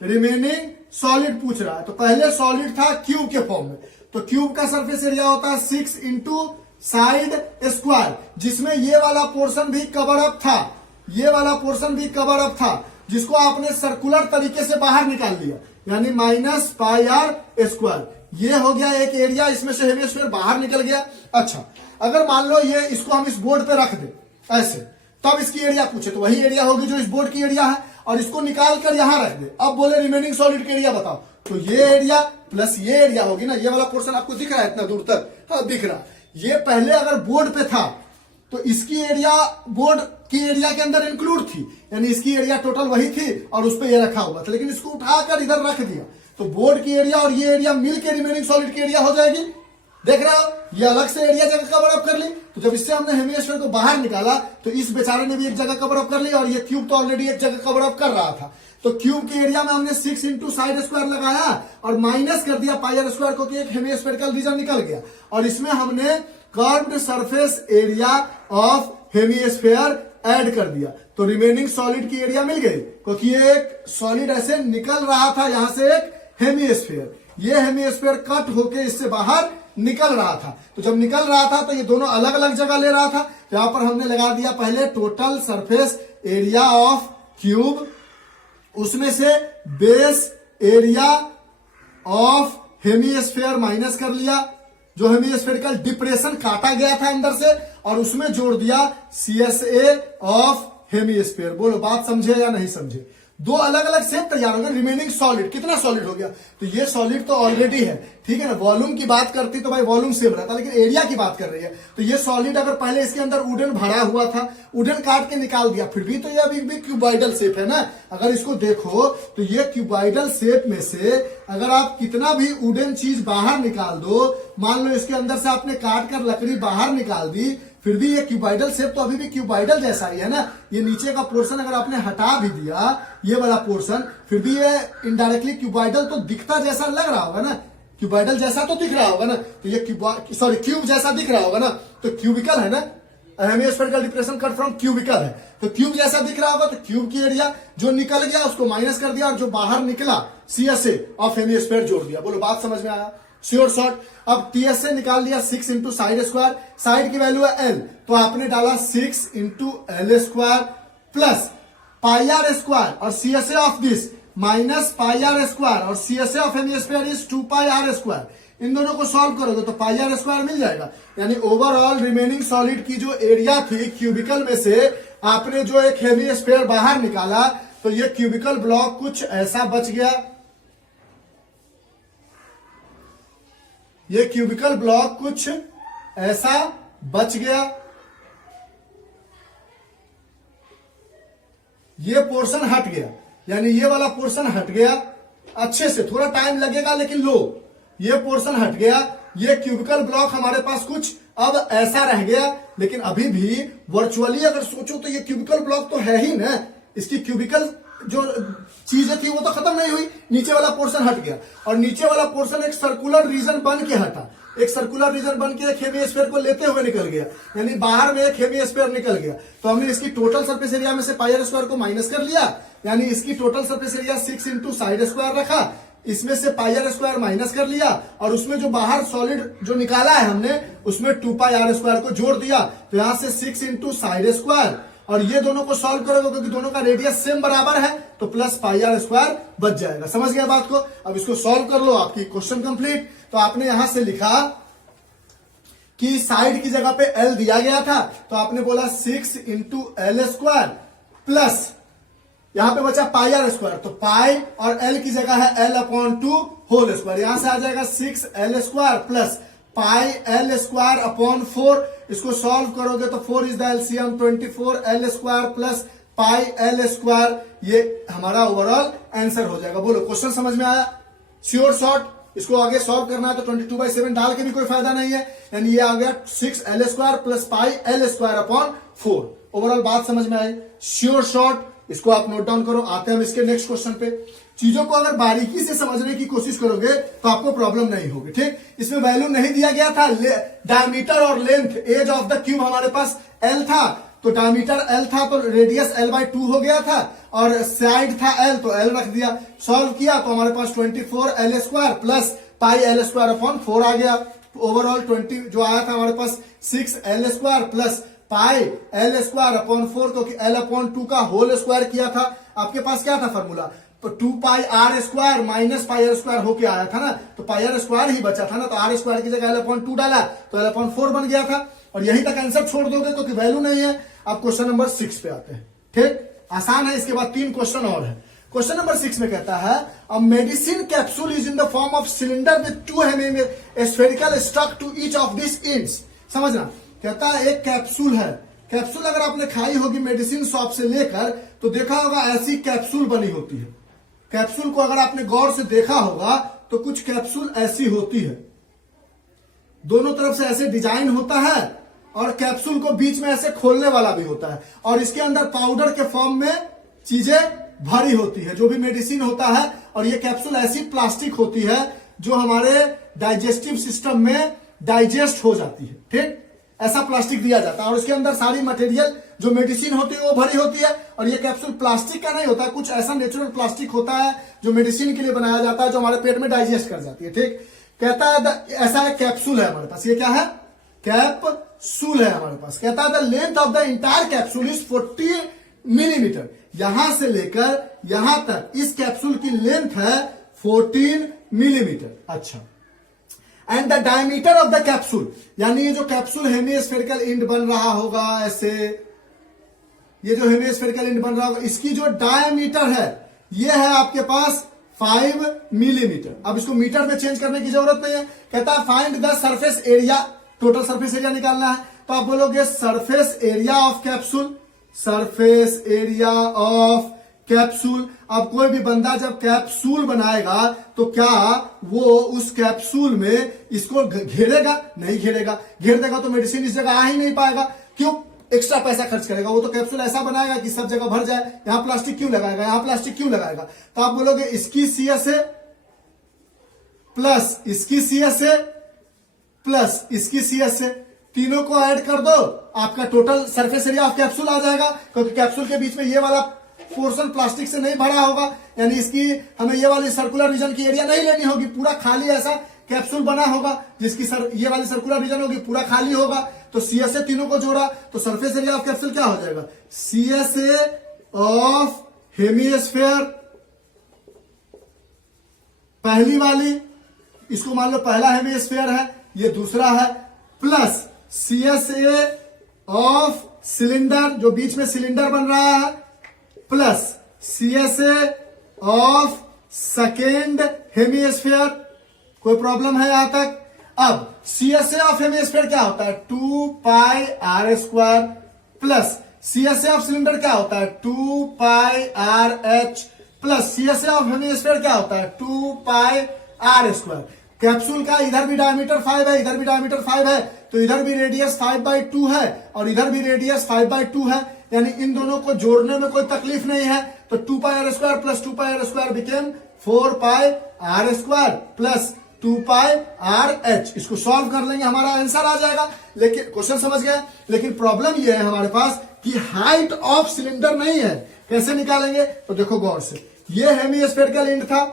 रिमेनिंग सॉलिड पूछ रहा है। तो पहले सॉलिड था क्यूब के फॉर्म में, तो क्यूब का सरफेस एरिया होता है 6 इंटू साइड स्क्वायर, जिसमें ये वाला पोर्शन भी कवर अप था, ये वाला पोर्शन भी कवर अप था, जिसको आपने सर्कुलर तरीके से बाहर निकाल लिया, यानी -πr²। ये हो गया एक एरिया, इसमें से हेमिस्फीयर बाहर निकल गया। अच्छा, अगर मान लो ये इसको हम इस बोर्ड पे रख दे ऐसे, तब इसकी एरिया पूछे तो वही एरिया होगी जो इस बोर्ड की एरिया है, और इसको निकाल कर यहां रख दे। अब बोले रिमेनिंग सॉलिड की एरिया बताओ, तो ये एरिया प्लस ये एरिया होगी ना, ये वाला पोर्शन आपको दिख रहा है इतना दूर तक, हाँ दिख रहा। ये पहले अगर बोर्ड पे था तो इसकी एरिया बोर्ड की एरिया के अंदर इंक्लूड थी, यानी इसकी एरिया टोटल वही थी और उस पर ये रखा हुआ था, लेकिन इसको उठाकर इधर रख दिया तो बोर्ड की एरिया और ये एरिया मिलकर रिमेनिंग सॉलिड की एरिया हो जाएगी। देख रहे हो, ये अलग से एरिया जगह कवर अप कर ली। तो जब इससे हमने हेमिस्फीयर को बाहर निकाला तो इस बेचारे ने भी एक जगह कवर अप कर ली, और ये क्यूब तो ऑलरेडी एक जगह कवर अप कर रहा था। तो क्यूब की एरिया में हमने 6 इंटू साइड स्क्वायर लगाया और माइनस कर दिया πr² को, कि एक हेमिस्फेरिकल रीजन निकल गया, और इसमें हमने curved surface area of hemisphere add कर दिया। तो रिमेनिंग सॉलिड की एरिया मिल गई, क्योंकि ये एक सॉलिड ऐसे निकल रहा था यहां से एक हेमिस्फीयर, ये हेमिस्फीयर कट होके इससे बाहर निकल रहा था। तो जब निकल रहा था तो ये दोनों अलग अलग जगह ले रहा था, तो यहां पर हमने लगा दिया पहले total surface area of cube, उसमें से base area of hemisphere minus कर लिया, जो हेमिस्फेरिकल डिप्रेशन काटा गया था अंदर से, और उसमें जोड़ दिया CSA ऑफ हेमिस्फीयर। बोलो बात समझे या नहीं समझे, दो अलग अलग शेप तैयार हो गए। रिमेनिंग सॉलिड, कितना सॉलिड हो गया, तो ये सॉलिड तो ऑलरेडी है, ठीक है ना। वॉल्यूम की बात करती तो भाई वॉल्यूम सेम रहता, लेकिन एरिया की बात कर रही है। तो ये सॉलिड अगर पहले इसके अंदर वुडन भरा हुआ था, वुडन काट के निकाल दिया, फिर भी तो ये अभी भी क्यूबाइडल शेप है ना। अगर इसको देखो तो ये क्यूबाइडल शेप में से अगर आप कितना भी वुडन चीज बाहर निकाल दो, मान लो इसके अंदर से आपने काट कर लकड़ी बाहर निकाल दी, फिर भी ये क्यूबाइडल शेप तो अभी भी क्यूबाइडल जैसा ही है ना। ये नीचे का पोर्शन अगर आपने हटा भी दिया, ये वाला पोर्शन, फिर भी ये इनडायरेक्टली क्यूबाइडल तो दिखता जैसा लग रहा होगा ना, क्यूबॉइडल जैसा तो दिख रहा होगा ना, तो ये क्यूब जैसा दिख रहा होगा ना, तो क्यूबिकल है ना, hemispherical depression cut from cubical है, तो क्यूब जैसा दिख रहा होगा, तो क्यूब की एरिया जो निकल गया उसको माइनस कर दिया और जो बाहर निकला CSA ऑफ हेमिस्फेयर जोड़ दिया। बोलो बात समझ में आया? Sure short. अब TSA निकाल लिया 6 इंटू साइड स्क्वायर, साइड की वैल्यू है L, तो आपने डाला 6 into L square plus pi r square और CSA of this minus pi r square और CSA of hemisphere is 2 pi r square. इन दोनों को सॉल्व करोगे तो पाई आर स्क्वायर मिल जाएगा। यानी ओवरऑल रिमेनिंग सॉलिड की जो एरिया थी क्यूबिकल में से आपने जो एक हेमिस्फीयर बाहर निकाला, तो ये क्यूबिकल ब्लॉक कुछ ऐसा बच गया, ये क्यूबिकल ब्लॉक कुछ ऐसा बच गया, ये पोर्शन हट गया, यानी ये वाला पोर्शन हट गया अच्छे से, थोड़ा टाइम लगेगा लेकिन लो, ये पोर्शन हट गया, ये क्यूबिकल ब्लॉक हमारे पास कुछ अब ऐसा रह गया, लेकिन अभी भी वर्चुअली अगर सोचो तो ये क्यूबिकल ब्लॉक तो है ही ना, इसकी क्यूबिकल जो चीजें थी वो तो खत्म नहीं हुई, नीचे वाला पोर्शन हट गया और नीचे वाला पोर्शन एक सर्कुलर रीजन बन के हटा, एक सर्कुलर रीजन बन के एक हेमिस्फीयर को लेते हुए निकल गया, यानी बाहर में एक हेमिस्फीयर निकल गया। तो हमने इसकी टोटल सरफेस एरिया में से पाई आर स्क्वायर को माइनस कर लिया, यानी इसकी total surface area 6 into side square रखा, इसमें से पाई आर स्क्वायर माइनस कर लिया और उसमें जो बाहर सॉलिड जो निकाला है हमने उसमें 2 पाई आर स्क्वायर को जोड़ दिया, तो यहां से 6 इंटू साइड स्क्वायर और ये दोनों को सॉल्व करोगे क्योंकि दोनों का रेडियस सेम बराबर है, तो प्लस पाई आर स्क्वायर बच जाएगा। समझ गया बात को? अब इसको सॉल्व कर लो, आपकी क्वेश्चन कंप्लीट। तो आपने यहां से लिखा कि साइड की जगह पे L दिया गया था, तो आपने बोला 6 इंटू L स्क्वायर प्लस यहां पे बचा पाई आर स्क्वायर, तो पाई और L की जगह है L/2 होल स्क्वायर, यहां से आ जाएगा 6L स्क्वायर प्लस पाई L स्क्वायर अपॉन 4। इसको सॉल्व करोगे तो 4 is the LCM 24L square plus pi L square, ये हमारा ओवरऑल आंसर हो जाएगा। बोलो क्वेश्चन समझ में आया? Sure short. इसको आगे सॉल्व करना है तो 22/7 डाल के भी कोई फायदा नहीं है, यानी ये आ गया 6L स्क्वायर प्लस पाई L स्क्वायर अपॉन 4। ओवरऑल बात समझ में आई? Sure short. इसको आप नोट डाउन करो। आते हैं हम इसके नेक्स्ट क्वेश्चन पे। चीजों को अगर बारीकी से समझने की कोशिश करोगे तो आपको प्रॉब्लम नहीं होगी, ठीक। इसमें वैल्यू नहीं दिया गया था, डायमीटर और length edge of the cube हमारे पास L था, तो डायमीटर L था तो रेडियस L/2 हो गया था और साइड था L तो L रख दिया। सॉल्व किया तो हमारे पास 24L स्क्वायर प्लस पाई L स्क्वायर अपॉन 4 आ गया। ओवरऑल 20 जो आया था हमारे पास 6L स्क्वायर प्लस पाई L स्क्वायर अपॉन 4, क्योंकि L/2 का होल स्क्वायर किया था। आपके पास क्या था फॉर्मूला, तो 2 पाई R स्क्वायर माइनस पाई R स्क्वायर होके आया था ना, तो पाई R स्क्वायर ही बचा था ना, तो R स्क्वायर की जगह L/2 डाला तो L/4 बन गया था। और यहीं तक आंसर छोड़ दोगे क्योंकि वैल्यू नहीं है। अब क्वेश्चन नंबर 6 पे आते हैं, ठीक, आसान है। इसके बाद 3 क्वेश्चन और है। क्वेश्चन नंबर 6 में कहता है a medicine capsule is in the form of cylinder with 2 spherical stuck to each of this ends. समझना, कहता है एक कैप्सूल है, कैप्सूल अगर आपने खाई होगी मेडिसिन शॉप से लेकर तो देखा होगा ऐसी कैप्सूल बनी होती है। कैप्सूल को अगर आपने गौर से देखा होगा तो कुछ कैप्सूल ऐसी होती है, दोनों तरफ से ऐसे डिजाइन होता है और कैप्सूल को बीच में ऐसे खोलने वाला भी होता है और इसके अंदर पाउडर के फॉर्म में चीजें भरी होती है जो भी मेडिसिन होता है। और ये कैप्सूल ऐसी प्लास्टिक होती है जो हमारे डाइजेस्टिव सिस्टम में डाइजेस्ट हो जाती है, ठीक, ऐसा प्लास्टिक दिया जाता है और उसके अंदर सारी मटेरियल जो मेडिसिन होती है वो भरी होती है। और ये कैप्सूल प्लास्टिक का नहीं होता, कुछ ऐसा नेचुरल प्लास्टिक होता है जो मेडिसिन के लिए बनाया जाता है, जो हमारे पेट में डाइजेस्ट कर जाती है, ठीक। कहता है ऐसा एक कैप्सूल है हमारे पास, ये क्या है, कैप्सूल है हमारे पास। कहता है the length of the entire capsule is 40 millimetre. यहां से लेकर यहां तक इस कैप्सूल की लेंथ है 14 मिलीमीटर। अच्छा, and the diameter of the capsule, यानी ये जो कैप्सूल हेमिस्फेरिकल एंड बन रहा होगा ऐसे, ये जो हेमिस्फेरिकल एंड बन रहा होगा इसकी जो डायमीटर है ये है आपके पास 5 मिलीमीटर। अब इसको मीटर में चेंज करने की जरूरत नहीं है। कहता है find the surface area, total surface area निकालना है। तो आप बोलोगे surface area of capsule, surface area of capsule. अब कोई भी बंदा जब कैप्सूल बनाएगा तो क्या वो उस कैप्सूल में इसको घेरेगा? नहीं घेरेगा। घेर देगा तो मेडिसिन इस जगह आ ही नहीं पाएगा। क्यों? एक्स्ट्रा पैसा खर्च करेगा। वो तो कैप्सूल ऐसा बनाएगा कि सब जगह भर जाए। यहां प्लास्टिक क्यों लगाएगा, यहां प्लास्टिक क्यों लगाएगा? तो आप बोलोगे इसकी CSA प्लस इसकी CSA प्लस इसकी CSA, तीनों को ऐड कर दो, आपका total surface area of capsule आ जाएगा। क्योंकि कैप्सूल के बीच में ये वाला पोर्शन प्लास्टिक से नहीं भरा होगा, यानी इसकी हमें ये वाली सर्कुलर रीजन की एरिया नहीं लेनी होगी, पूरा खाली ऐसा कैप्सूल बना होगा जिसकी ये वाली सर्कुलर रीजन होगी, पूरा खाली होगा। तो CSA तीनों को जोड़ा तो सरफेस एरिया ऑफ कैप्सूल क्या हो जाएगा, CSA ऑफ हेमिस्फेयर, पहली वाली, इसको मान लो पहला हेमिस्फेयर है, ये दूसरा है, प्लस CSA ऑफ सिलेंडर, जो बीच में सिलेंडर बन रहा है, plus CSA of second hemisphere. कोई प्रॉब्लम है यहां तक? अब CSA ऑफ हेमिस्फेयर क्या होता है, 2 pi r square, plus CSA of cylinder क्या होता है, 2 pi r h, plus CSA of hemisphere क्या होता है, 2 पाई आर स्क्वायर। कैप्सूल का इधर भी डायमीटर 5 है, इधर भी डायमीटर 5 है, तो इधर भी रेडियस 5/2 है और इधर भी रेडियस 5/2 है, यानी इन दोनों को जोड़ने में कोई तकलीफ नहीं है। तो 2 pi r square plus 2 pi r square became 4 pi r square plus 2 pi r h. इसको सॉल्व कर लेंगे, हमारा आंसर आ जाएगा। लेकिन क्वेश्चन समझ गए, लेकिन प्रॉब्लम यह है हमारे पास कि हाइट ऑफ सिलेंडर नहीं है। कैसे निकालेंगे, तो देखो गौर से, ये हेमिस्फेरिकल एंड था,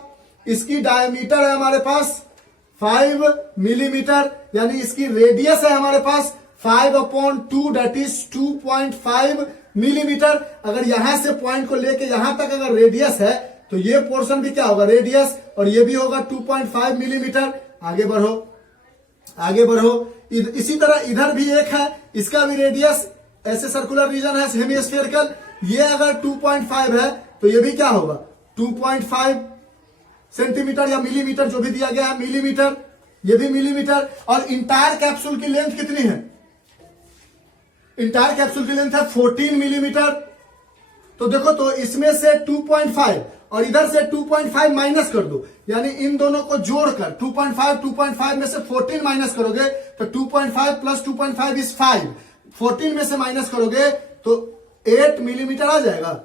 इसकी डायमीटर है हमारे पास 5 मिलीमीटर, यानी इसकी रेडियस है हमारे पास 5/2 दैट इज 2.5 मिलीमीटर। अगर यहां से पॉइंट को लेके यहां तक अगर रेडियस है तो ये पोर्शन भी क्या होगा, रेडियस, और ये भी होगा 2.5 मिलीमीटर। आगे बढ़ो, आगे बढ़ो, इसी तरह इधर भी एक है, इसका भी रेडियस ऐसे सर्कुलर रीजन है हेमिस्फेरिकल, ये अगर 2.5 है तो ये भी क्या होगा 2.5 सेंटीमीटर या मिलीमीटर, जो भी दिया गया है मिलीमीटर, ये भी मिलीमीटर। और इंटायर कैप्सूल की लेंथ कितनी है, इंटायर कैप्सूल की लेंथ है 14 मिलीमीटर। तो देखो, तो इसमें से 2.5 और इधर से 2.5 माइनस कर दो, यानी इन दोनों को जोड़कर 2.5 में से 14 माइनस करोगे तो 2.5 प्लस 2.5 इज 5, 14 में से माइनस करोगे तो 8 मिलीमीटर आ जाएगा,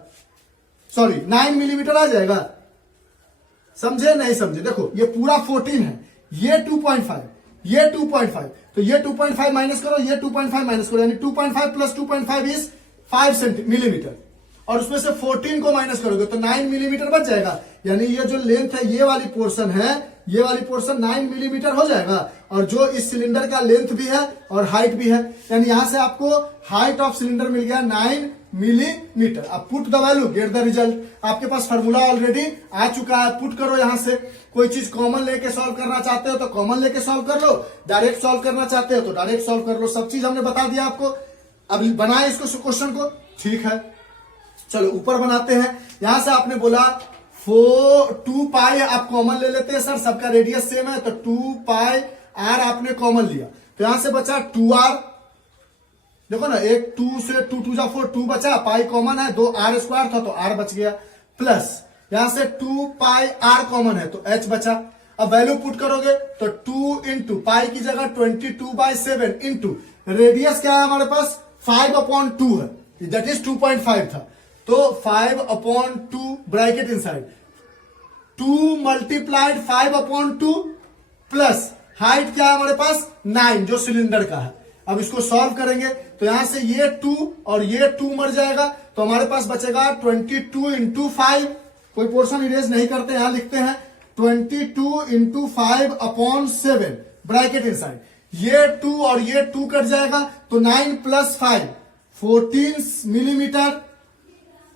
सॉरी 9 मिलीमीटर आ जाएगा। समझे नहीं समझे, देखो ये पूरा 14 है, ये 2.5, ये 2.5, तो ये 2.5 माइनस करो, ये 2.5 माइनस करो, यानी 2.5 प्लस 2.5 इज 5 मिलीमीटर, और उसमें से 14 को माइनस करोगे तो 9 मिलीमीटर बच जाएगा। यानी ये जो लेंथ है, ये वाली पोर्शन है, ये वाली पोर्शन 9 मिलीमीटर हो जाएगा, और जो इस सिलेंडर का लेंथ भी है और हाइट भी है, यानी यहां से आपको हाइट ऑफ सिलेंडर मिल गया 9 मिलीमीटर। अब put the value, get the result. आपके पास फॉर्मूला ऑलरेडी आ चुका है, पुट करो यहां से। कोई चीज कॉमन लेके सॉल्व करना चाहते हो तो कॉमन लेके सॉल्व कर लो, डायरेक्ट सॉल्व करना चाहते हो तो डायरेक्ट सॉल्व कर लो, सब चीज हमने बता दिया आपको। अब बनाए इसको क्वेश्चन को, ठीक है, चलो ऊपर बनाते हैं। यहां से आपने बोला 2 पाई आप कॉमन ले लेते हैं, सर सबका रेडियस सेम है, तो 2 पाई आर आपने कॉमन लिया, तो यहां से बचा 2r। देखो ना, एक 2 से 2 2 जा 4, 2 बचा, पाई कॉमन है, 2 आर स्क्वायर था तो आर बच गया, प्लस यहां से 2 पाई आर कॉमन है तो एच बचा। अब वैल्यू पुट करोगे तो 2 इंटू पाई की जगह 22/7 इंटू रेडियस क्या है हमारे पास 5/2 है, दैट इज 2.5 था, तो 5/2 bracket inside 2 multiplied 5/2 plus height क्या है हमारे पास 9 जो सिलेंडर का है। अब इसको सॉल्व करेंगे तो यहां से ये 2 और ये 2 मर जाएगा, तो हमारे पास बचेगा 22 इंटू 5। कोई पोर्शन इरेज नहीं करते, यहां लिखते हैं 22 इंटू 5/7 ब्रैकेट इनसाइड, ये 2 और ये 2 कट जाएगा, तो 9 प्लस 5 14 मिलीमीटर,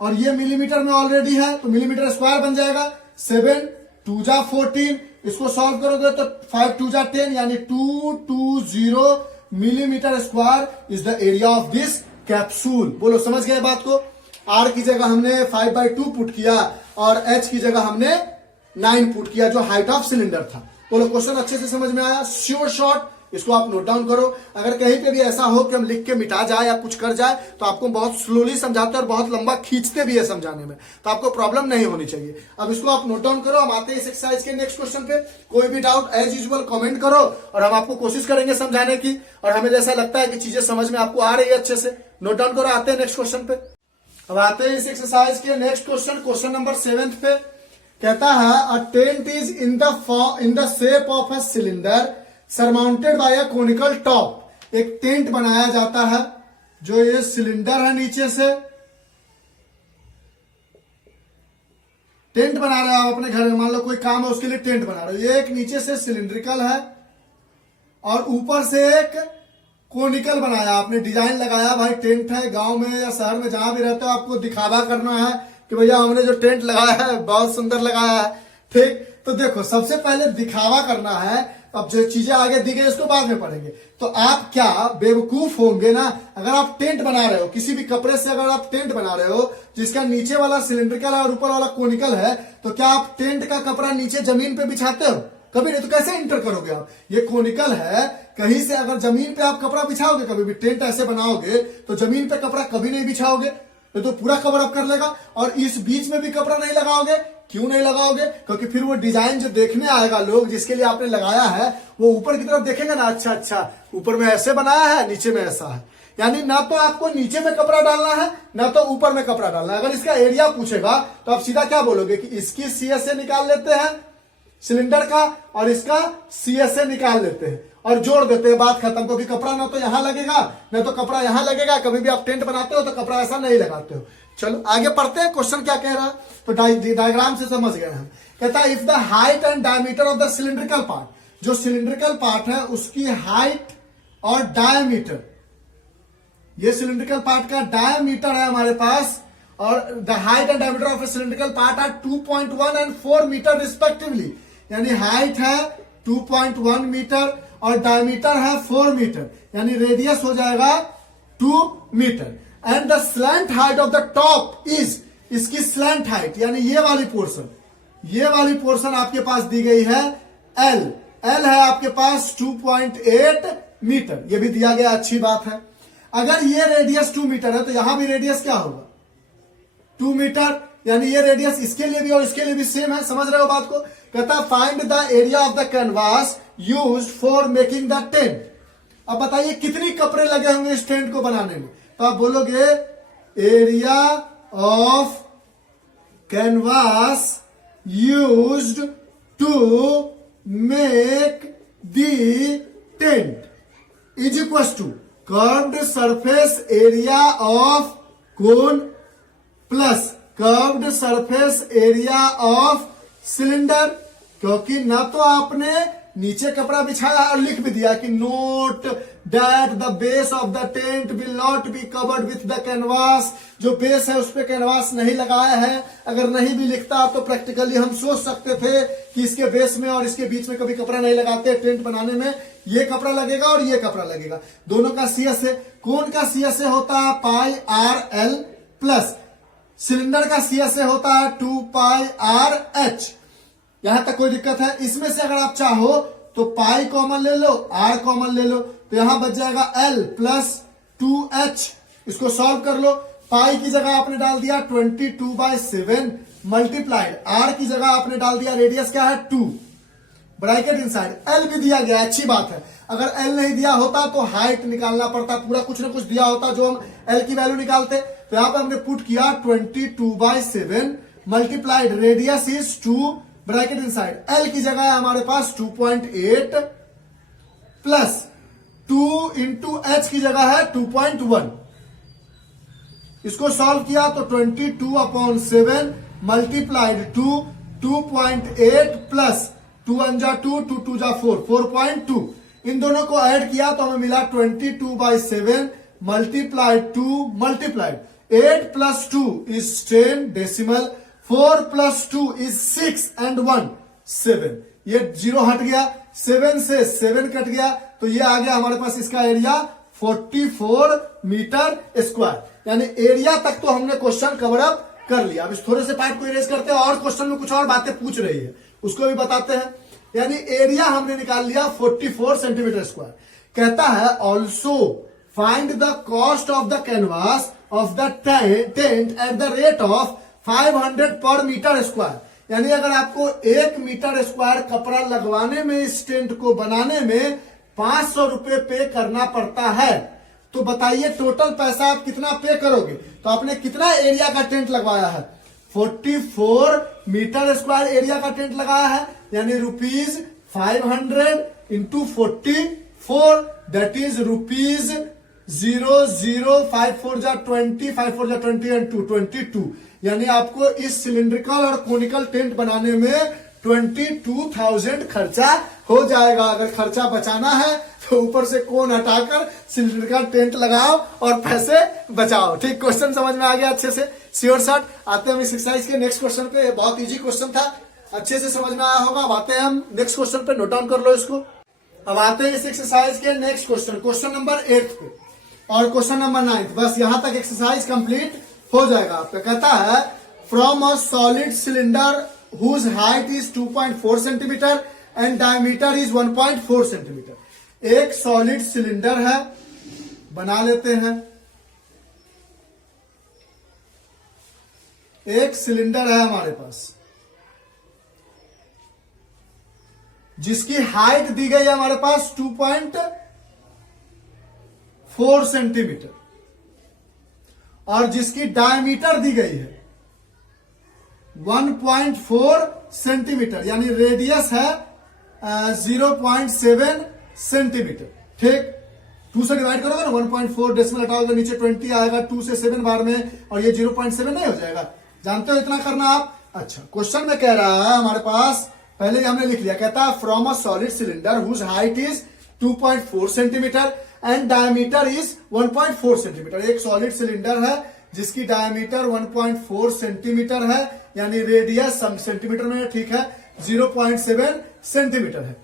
और ये मिलीमीटर में ऑलरेडी है तो मिलीमीटर स्क्वायर बन जाएगा। 7 2 जा 14, इसको सॉल्व करोगे तो 5 2 जा 10, यानी 220 millimetre square is the area of this capsule. बोलो समझ गए बात को। आर की जगह हमने 5/2 पुट किया और एच की जगह हमने 9 पुट किया, जो हाइट ऑफ सिलेंडर था। बोलो क्वेश्चन अच्छे से समझ में आया, श्योर शॉर्ट, इसको आप नोट डाउन करो। अगर कहीं पे भी ऐसा हो कि हम लिख के मिटा जाए या कुछ कर जाए तो आपको बहुत स्लोली समझाते हैं और बहुत लंबा खींचते भी है समझाने में, तो आपको प्रॉब्लम नहीं होनी चाहिए। अब इसको आप नोट डाउन करो। हम आते हैं इस एक्सरसाइज के नेक्स्ट क्वेश्चन पे। कोई भी डाउट एज यूजुअल कमेंट करो और हम आपको कोशिश करेंगे समझाने की, और हमें जैसा लगता है कि चीजें समझ में आपको आ रही है अच्छे से। नोट डाउन करो, आते हैं नेक्स्ट क्वेश्चन पे। अब आते हैं इस एक्सरसाइज के नेक्स्ट क्वेश्चन, क्वेश्चन नंबर 7 पे। कहता है a tent is in the shape of a cylinder surmounted by a conical top. एक टेंट बनाया जाता है, जो ये सिलेंडर है, नीचे से टेंट बना रहे हो आप अपने घर में, मान लो कोई काम है उसके लिए टेंट बना रहे हो। ये एक नीचे से सिलिंड्रिकल है और ऊपर से एक कोनिकल बनाया, आपने डिजाइन लगाया। भाई टेंट है, गांव में या शहर में जहां भी रहते हो आपको दिखावा करना है कि भैया हमने जो टेंट लगाया है बहुत सुंदर लगाया है, ठीक। तो देखो सबसे पहले दिखावा करना है, अब जो चीजें आगे दी गई उसको बाद में पढ़ेंगे। तो आप क्या बेवकूफ होंगे ना, अगर आप टेंट बना रहे हो किसी भी कपड़े से, अगर आप टेंट बना रहे हो जिसका नीचे वाला सिलिंड्रिकल है और ऊपर वाला कोनिकल है, तो क्या आप टेंट का कपड़ा नीचे जमीन पे बिछाते हो? कभी नहीं। तो कैसे इंटर करोगे आप? ये कोनिकल है, कहीं से अगर जमीन पे आप कपड़ा बिछाओगे, कभी भी टेंट ऐसे बनाओगे तो जमीन पे कपड़ा कभी नहीं बिछाओगे, तो पूरा कवर अप कर लेगा। और इस बीच में भी कपड़ा नहीं लगाओगे। क्यों नहीं लगाओगे? क्योंकि फिर वो डिजाइन जो देखने आएगा लोग, जिसके लिए आपने लगाया है, वो ऊपर की तरफ देखेंगे ना, अच्छा ऊपर में ऐसे बनाया है, नीचे में ऐसा है। यानी ना तो आपको नीचे में कपड़ा डालना है, ना तो ऊपर में कपड़ा डालना है। अगर इसका एरिया पूछेगा तो आप सीधा क्या बोलोगे कि इसकी सीएसए निकाल लेते हैं सिलेंडर का और इसका सीएसए निकाल लेते हैं और जोड़ देते हैं, बात खत्म। क्योंकि कपड़ा ना तो यहां लगेगा ना तो कपड़ा यहां लगेगा। कभी भी आप टेंट बनाते हो तो कपड़ा ऐसा नहीं लगाते हो। चलो आगे पढ़ते हैं, क्वेश्चन क्या कह रहा है। तो डायग्राम से समझ गए हम। कहता है if the height and diameter of the cylindrical part, जो सिलिंड्रिकल पार्ट है उसकी हाइट और डायमीटर, ये सिलिंड्रिकल पार्ट का डायमीटर है हमारे पास, और the height and diameter of a cylindrical part are 2.1 and 4 metre respectively. यानी हाइट है 2.1 मीटर और डायमीटर है 4 मीटर, यानी रेडियस हो जाएगा 2 metre. And the slant height of the top is, इसकी स्लैंट हाइट यानी ये वाली पोर्शन आपके पास दी गई है एल है आपके पास 2.8 मीटर, ये भी दिया गया, अच्छी बात है। अगर ये रेडियस 2 मीटर है तो यहां भी रेडियस क्या होगा? 2 मीटर, यानी ये रेडियस इसके लिए भी और इसके लिए भी सेम है। समझ रहे हो बात को? कहता find the area of the canvas used for making the tent. अब बताइए कितनी कपड़े लगे होंगे इस टेंट को बनाने में? तो आप बोलोगे area of canvas used to make the tent is equal to curved surface area of cone plus curved surface area of cylinder. क्योंकि ना तो आपने नीचे कपड़ा बिछाया और लिख भी दिया कि note that the base of the tent will not be covered with the canvas, जो बेस है उस पर कैनवास नहीं लगाया है। अगर नहीं भी लिखता तो प्रैक्टिकली हम सोच सकते थे कि इसके बेस में और इसके बीच में कभी कपड़ा नहीं लगाते टेंट बनाने में, ये कपड़ा लगेगा और ये कपड़ा लगेगा। दोनों का सीएसए, कौन का सीएसए होता है पाई आर एल प्लस सिलेंडर का सीएसए होता है 2 पाई आर एच। यहां तक कोई दिक्कत है? इसमें से अगर आप चाहो तो पाई कॉमन ले लो, आर कॉमन ले लो, तो यहां बच जाएगा एल प्लस 2h। इसको सॉल्व कर लो। पाई की जगह आपने डाल दिया 22/7 मल्टीप्लाइड, आर की जगह आपने डाल दिया रेडियस क्या है 2, ब्रैकेट इनसाइड, एल भी दिया गया, अच्छी बात है। अगर एल नहीं दिया होता तो हाइट निकालना पड़ता, पूरा कुछ ना कुछ दिया होता जो हम एल की वैल्यू निकालते। तो यहां पे हमने पुट किया 22/7 multiplied radius is 2 bracket inside, L की जगह है हमारे पास 2.8 प्लस 2 इंटू एच की जगह है 2.1। इसको सॉल्व किया तो 22/7 मल्टीप्लाइड 2.8 प्लस 2 1 जा 2 2 2 जा 4 4.2। इन दोनों को ऐड किया तो हमें मिला 22/7 multiplied 2 multiplied 8 plus 2 is 10 decimal, 4 plus 2 is 6 and 1 7। ये 0 हट गया, 7 से 7 कट गया, तो ये आ गया हमारे पास इसका एरिया 44 मीटर स्क्वायर। यानी एरिया तक तो हमने क्वेश्चन कवर अप कर लिया। अब इस थोड़े से पार्ट को इरेज करते हैं और क्वेश्चन में कुछ और बातें पूछ रही है उसको भी बताते हैं। यानी एरिया हमने निकाल लिया 44 सेंटीमीटर स्क्वायर। कहता है also find the cost of the canvas of the tent at the rate of 500 पर मीटर स्क्वायर। यानी अगर आपको 1 मीटर स्क्वायर कपड़ा लगवाने में, इस टेंट को बनाने में 500 रुपए पे करना पड़ता है, तो बताइए टोटल पैसा आप कितना पे करोगे? तो आपने कितना एरिया का टेंट लगवाया है? 44 मीटर स्क्वायर एरिया का टेंट लगाया है, यानी ₹500 इंटू 44, दैट इज ₹0, 5 4 जा 20, 5 4 जा 20 एंड 2 22, यानी आपको इस सिलिंड्रिकल और कोनिकल टेंट बनाने में 22,000 खर्चा हो जाएगा। अगर खर्चा बचाना है तो ऊपर से कोन हटाकर सिलिंड्रिकल टेंट लगाओ और पैसे बचाओ। ठीक, क्वेश्चन समझ में आ गया अच्छे से? Sure shot. आते हैं हम इस एक्सरसाइज के नेक्स्ट क्वेश्चन पे। ये बहुत इजी क्वेश्चन था, अच्छे से समझ में आया होगा। अब आते हैं हम नेक्स्ट क्वेश्चन पे, नोट डाउन कर लो इसको। अब आते हैं इस एक्सरसाइज के नेक्स्ट क्वेश्चन, क्वेश्चन नंबर 8 पे और क्वेश्चन नंबर 9। बस यहां तक एक्सरसाइज कंप्लीट हो जाएगा आपका। कहता है from a solid cylinder whose height is 2.4 centimetre and diameter is 1.4 centimetre. एक सॉलिड सिलेंडर है, बना लेते हैं। एक सिलेंडर है हमारे पास जिसकी हाइट दी गई है हमारे पास 2.4 सेंटीमीटर और जिसकी डायमीटर दी गई है 1.4 सेंटीमीटर, यानी रेडियस है 0.7 सेंटीमीटर। ठीक, 2 से डिवाइड करोगे ना, 1.4 डेसिमल हटाओगे नीचे 20 आएगा, 2 से 7 बार में, और ये 0.7 नहीं हो जाएगा। जानते हो इतना करना आप? अच्छा, क्वेश्चन में कह रहा है हमारे पास, पहले हमने लिख लिया। कहता है from a solid cylinder whose height is 2.4 centimetre and diameter is 1.4 centimetre. एक सॉलिड सिलेंडर है जिसकी डायमीटर 1.4 सेंटीमीटर है, यानी रेडियस सेंटीमीटर में, ठीक है, 0.7 सेंटीमीटर है।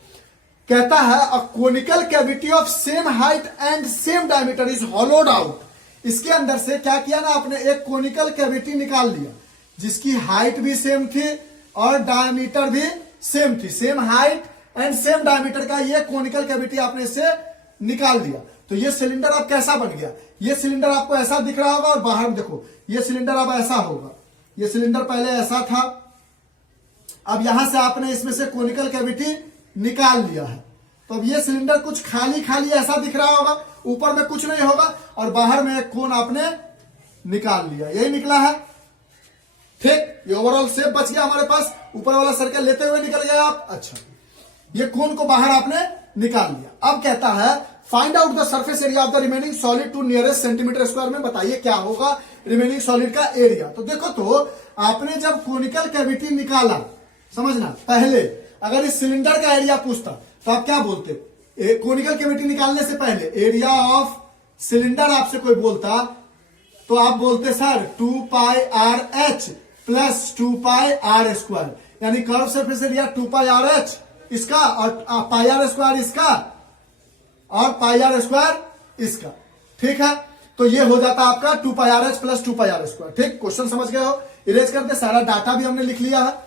कहता है a conical cavity of same height and same diameter is hollowed out. इसके अंदर से क्या किया ना आपने, एक कोनिकल कैविटी निकाल लिया जिसकी हाइट भी सेम थी और डायमीटर भी सेम थी। Same height and same diameter का ये कोनिकल कैविटी आपने इससे निकाल दिया। तो ये सिलेंडर अब कैसा बन गया? ये सिलेंडर आपको ऐसा दिख रहा होगा और बाहर में देखो ये सिलेंडर अब ऐसा होगा। ये सिलेंडर पहले ऐसा था, अब यहां से आपने इसमें से कोनिकल कैविटी निकाल लिया है, तो अब ये सिलेंडर कुछ खाली खाली ऐसा दिख रहा होगा, ऊपर में कुछ नहीं होगा और बाहर में एक कोन आपने निकाल लिया, यही निकला है। ठीक, ये ओवरऑल शेप बच गया हमारे पास, ऊपर वाला सर्कल लेते हुए निकल गया आप। अच्छा, ये कोन को बाहर आपने निकाल लिया। अब कहता है find out the surface area of the remaining solid to nearest centimetre square में बताइए क्या होगा रिमेनिंग सॉलिड का एरिया। तो देखो, तो आपने जब कोनिकल कैविटी निकाला, समझना, पहले अगर इस सिलेंडर का एरिया पूछता तो आप क्या बोलते? कोनिकल कैविटी निकालने से पहले एरिया ऑफ सिलेंडर आपसे कोई बोलता तो आप बोलते सर 2πRh प्लस 2πr², यानी कर्व सरफेस एरिया 2πRh इसका और πr² इसका और πr² इसका। ठीक है, तो ये हो जाता आपका 2πRh प्लस 2πr²। ठीक, क्वेश्चन समझ गए हो? इरेज करते, सारा डाटा भी हमने लिख लिया है।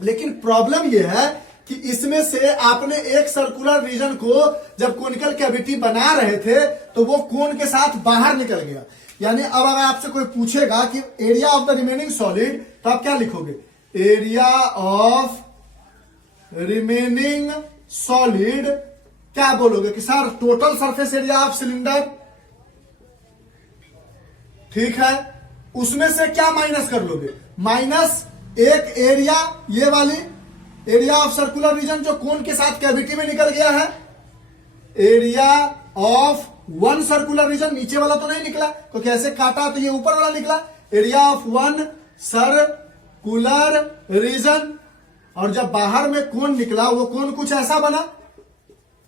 लेकिन प्रॉब्लम यह है कि इसमें से आपने एक सर्कुलर रीजन को जब कोनिकल कैविटी बना रहे थे तो वो कोन के साथ बाहर निकल गया। यानी अब अगर आपसे कोई पूछेगा कि area of the remaining solid, तो आप क्या लिखोगे? एरिया ऑफ रिमेनिंग सॉलिड क्या बोलोगे कि sir total surface area of cylinder. ठीक है, उसमें से क्या माइनस कर लोगे? माइनस एक एरिया, ये वाली एरिया ऑफ सर्कुलर रीजन जो कोन के साथ कैविटी में निकल गया है, area of one circular region, नीचे वाला तो नहीं निकला क्योंकि ऐसे काटा तो ये ऊपर वाला निकला, area of one circular region. और जब बाहर में कोन निकला वो कोन कुछ ऐसा बना,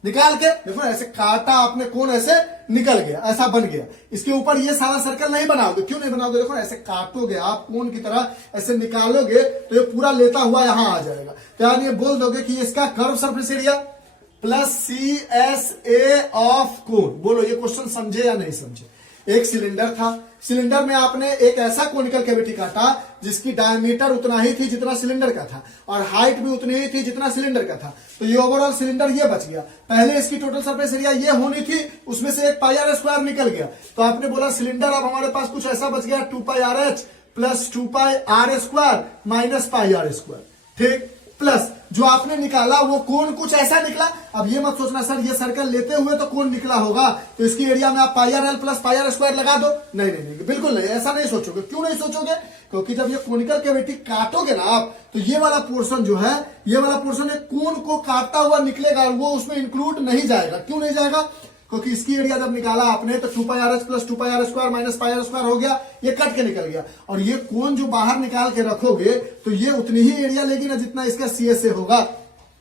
निकाल के देखो ऐसे काटा आपने, कोन ऐसे निकल गया, ऐसा बन गया। इसके ऊपर ये सारा सर्कल नहीं बनाओगे। क्यों नहीं बनाओगे? देखो ऐसे काटोगे आप कोन की तरह, ऐसे निकालोगे तो ये पूरा लेता हुआ यहां आ जाएगा। तो यानी ये बोल दोगे कि इसका curve surface area plus CSA of cone. बोलो ये क्वेश्चन समझे या नहीं समझे? एक सिलेंडर था, सिलेंडर में आपने एक ऐसा कोनिकल कैविटी काटा जिसकी डायमीटर उतना ही थी जितना सिलेंडर का था और हाइट भी उतनी ही थी जितना सिलेंडर का था। तो ये ओवरऑल सिलेंडर ये बच गया। पहले इसकी टोटल सरफेस एरिया ये होनी थी, उसमें से एक πr² निकल गया। तो आपने बोला सिलेंडर अब हमारे पास कुछ ऐसा बच गया 2πRh plus 2πr² minus πr²। ठीक, प्लस जो आपने निकाला वो कोण कुछ ऐसा निकला। अब ये मत सोचना सर ये सर्कल लेते हुए तो कोण निकला होगा तो इसकी एरिया में आप pi r l plus pi r square लगा दो। नहीं नहीं नहीं, बिल्कुल नहीं, ऐसा नहीं सोचोगे। क्यों नहीं सोचोगे? क्योंकि जब ये कोनिकल कैविटी काटोगे ना आप, तो ये वाला पोर्शन जो है, ये वाला पोर्शन एक कोण को काटता हुआ निकलेगा, वो उसमें इंक्लूड नहीं जाएगा। क्यों नहीं जाएगा? क्योंकि इसकी एरिया जब निकाला आपने तो 2 pi r h plus 2 pi r square minus pi r square हो गया, ये कट के निकल गया। और ये कोण जो बाहर निकाल के रखोगे तो ये उतनी ही एरिया लेगी ना जितना इसका सीएस से होगा,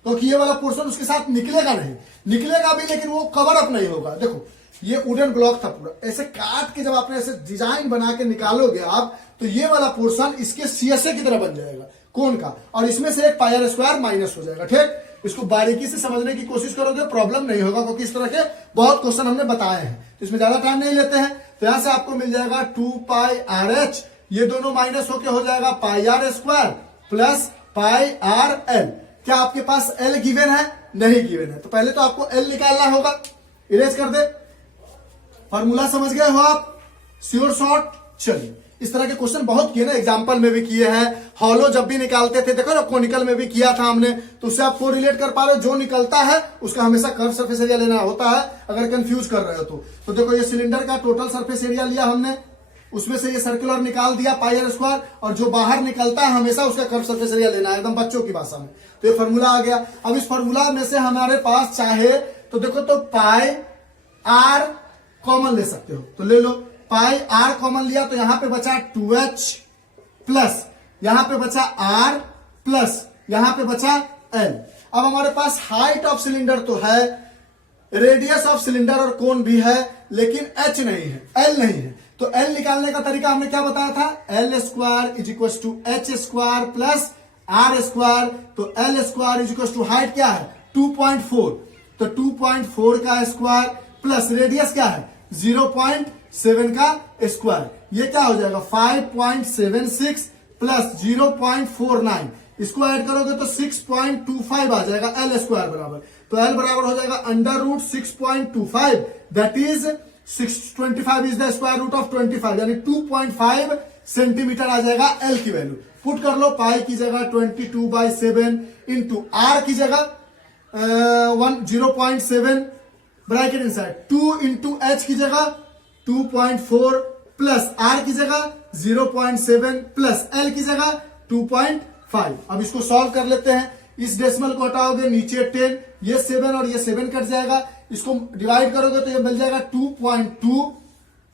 क्योंकि ये वाला पोर्शन उसके साथ निकलेगा नहीं, निकलेगा भी लेकिन वो कवर अप नहीं होगा। देखो ये वुडन ब्लॉक था पूरा, ऐसे काट के जब आपने ऐसे डिजाइन बना के निकालोगे आप, तो ये वाला पोर्शन इसके सीएसए की तरह बन जाएगा कोण का, और इसमें से एक पाई आर स्क्वायर माइनस हो जाएगा। ठीक, इसको बारीकी से समझने की कोशिश करोगे, प्रॉब्लम नहीं होगा, क्योंकि इस तरह के बहुत क्वेश्चन हमने बताए हैं, तो इसमें ज्यादा टाइम नहीं लेते हैं। तो यहां से आपको मिल जाएगा 2 पाई आर एच, ये दोनों माइनस होके हो जाएगा pi r square plus pi r l. क्या आपके पास एल गिवन है? नहीं गिवन है, तो पहले तो आपको एल निकालना होगा। इरेज कर दे, फॉर्मूला समझ गए हो आप? Sure short. चलिए, इस तरह के क्वेश्चन बहुत किए ना, एग्जांपल में भी किए हैं, हॉलो जब भी निकालते थे, देखो ना कोनिकल में भी किया था हमने, तो उससे आप को रिलेट कर पा रहे हो। जो निकलता है उसका हमेशा कर्व सरफेस एरिया लेना होता है, अगर कंफ्यूज कर रहे हो तो देखो ये सिलेंडर का टोटल सरफेस एरिया लिया हमने, उसमें से ये सर्कुलर निकाल दिया पाई आर स्क्वायर, और जो बाहर निकलता है हमेशा उसका कर्व सरफेस एरिया लेना है, एकदम बच्चों की भाषा में। तो ये फॉर्मूला आ गया। अब इस फॉर्मूला में से हमारे पास चाहे तो देखो तो पाई आर कॉमन ले सकते हो, तो ले लो। पाई आर कॉमन लिया तो यहां पे बचा 2h प्लस यहां पे बचा r प्लस यहां पे बचा l। अब हमारे पास हाइट ऑफ सिलेंडर तो है, रेडियस ऑफ सिलेंडर और कोण भी है, लेकिन h नहीं है, l नहीं है। तो l निकालने का तरीका हमने क्या बताया था? L square is equal to h square plus r square. तो l square is equal to height क्या है? 2.4, तो 2.4 का स्क्वायर प्लस रेडियस क्या है? 0.7 का स्क्वायर। ये क्या हो जाएगा? 5.76 प्लस 0.49, इसको ऐड करोगे तो 6.25 आ जाएगा एल स्क्वायर बराबर। तो एल बराबर हो जाएगा under root 6.25, that is 625 is the square root of 25, यानी 2.5 सेंटीमीटर आ जाएगा एल की वैल्यू। पुट कर लो, पाई की जगह 22/7 इंटू आर की जगह 0.7 ब्रैकेट इनसाइड, 2 इंटू एच की जगह 2.4 प्लस आर की जगह 0.7 प्लस एल की जगह 2.5। अब इसको सॉल्व कर लेते हैं। इस डेसिमल को हटाओगे, नीचे 10, ये 7 और ये 7 कट जाएगा, इसको डिवाइड करोगे तो ये मिल जाएगा 2.2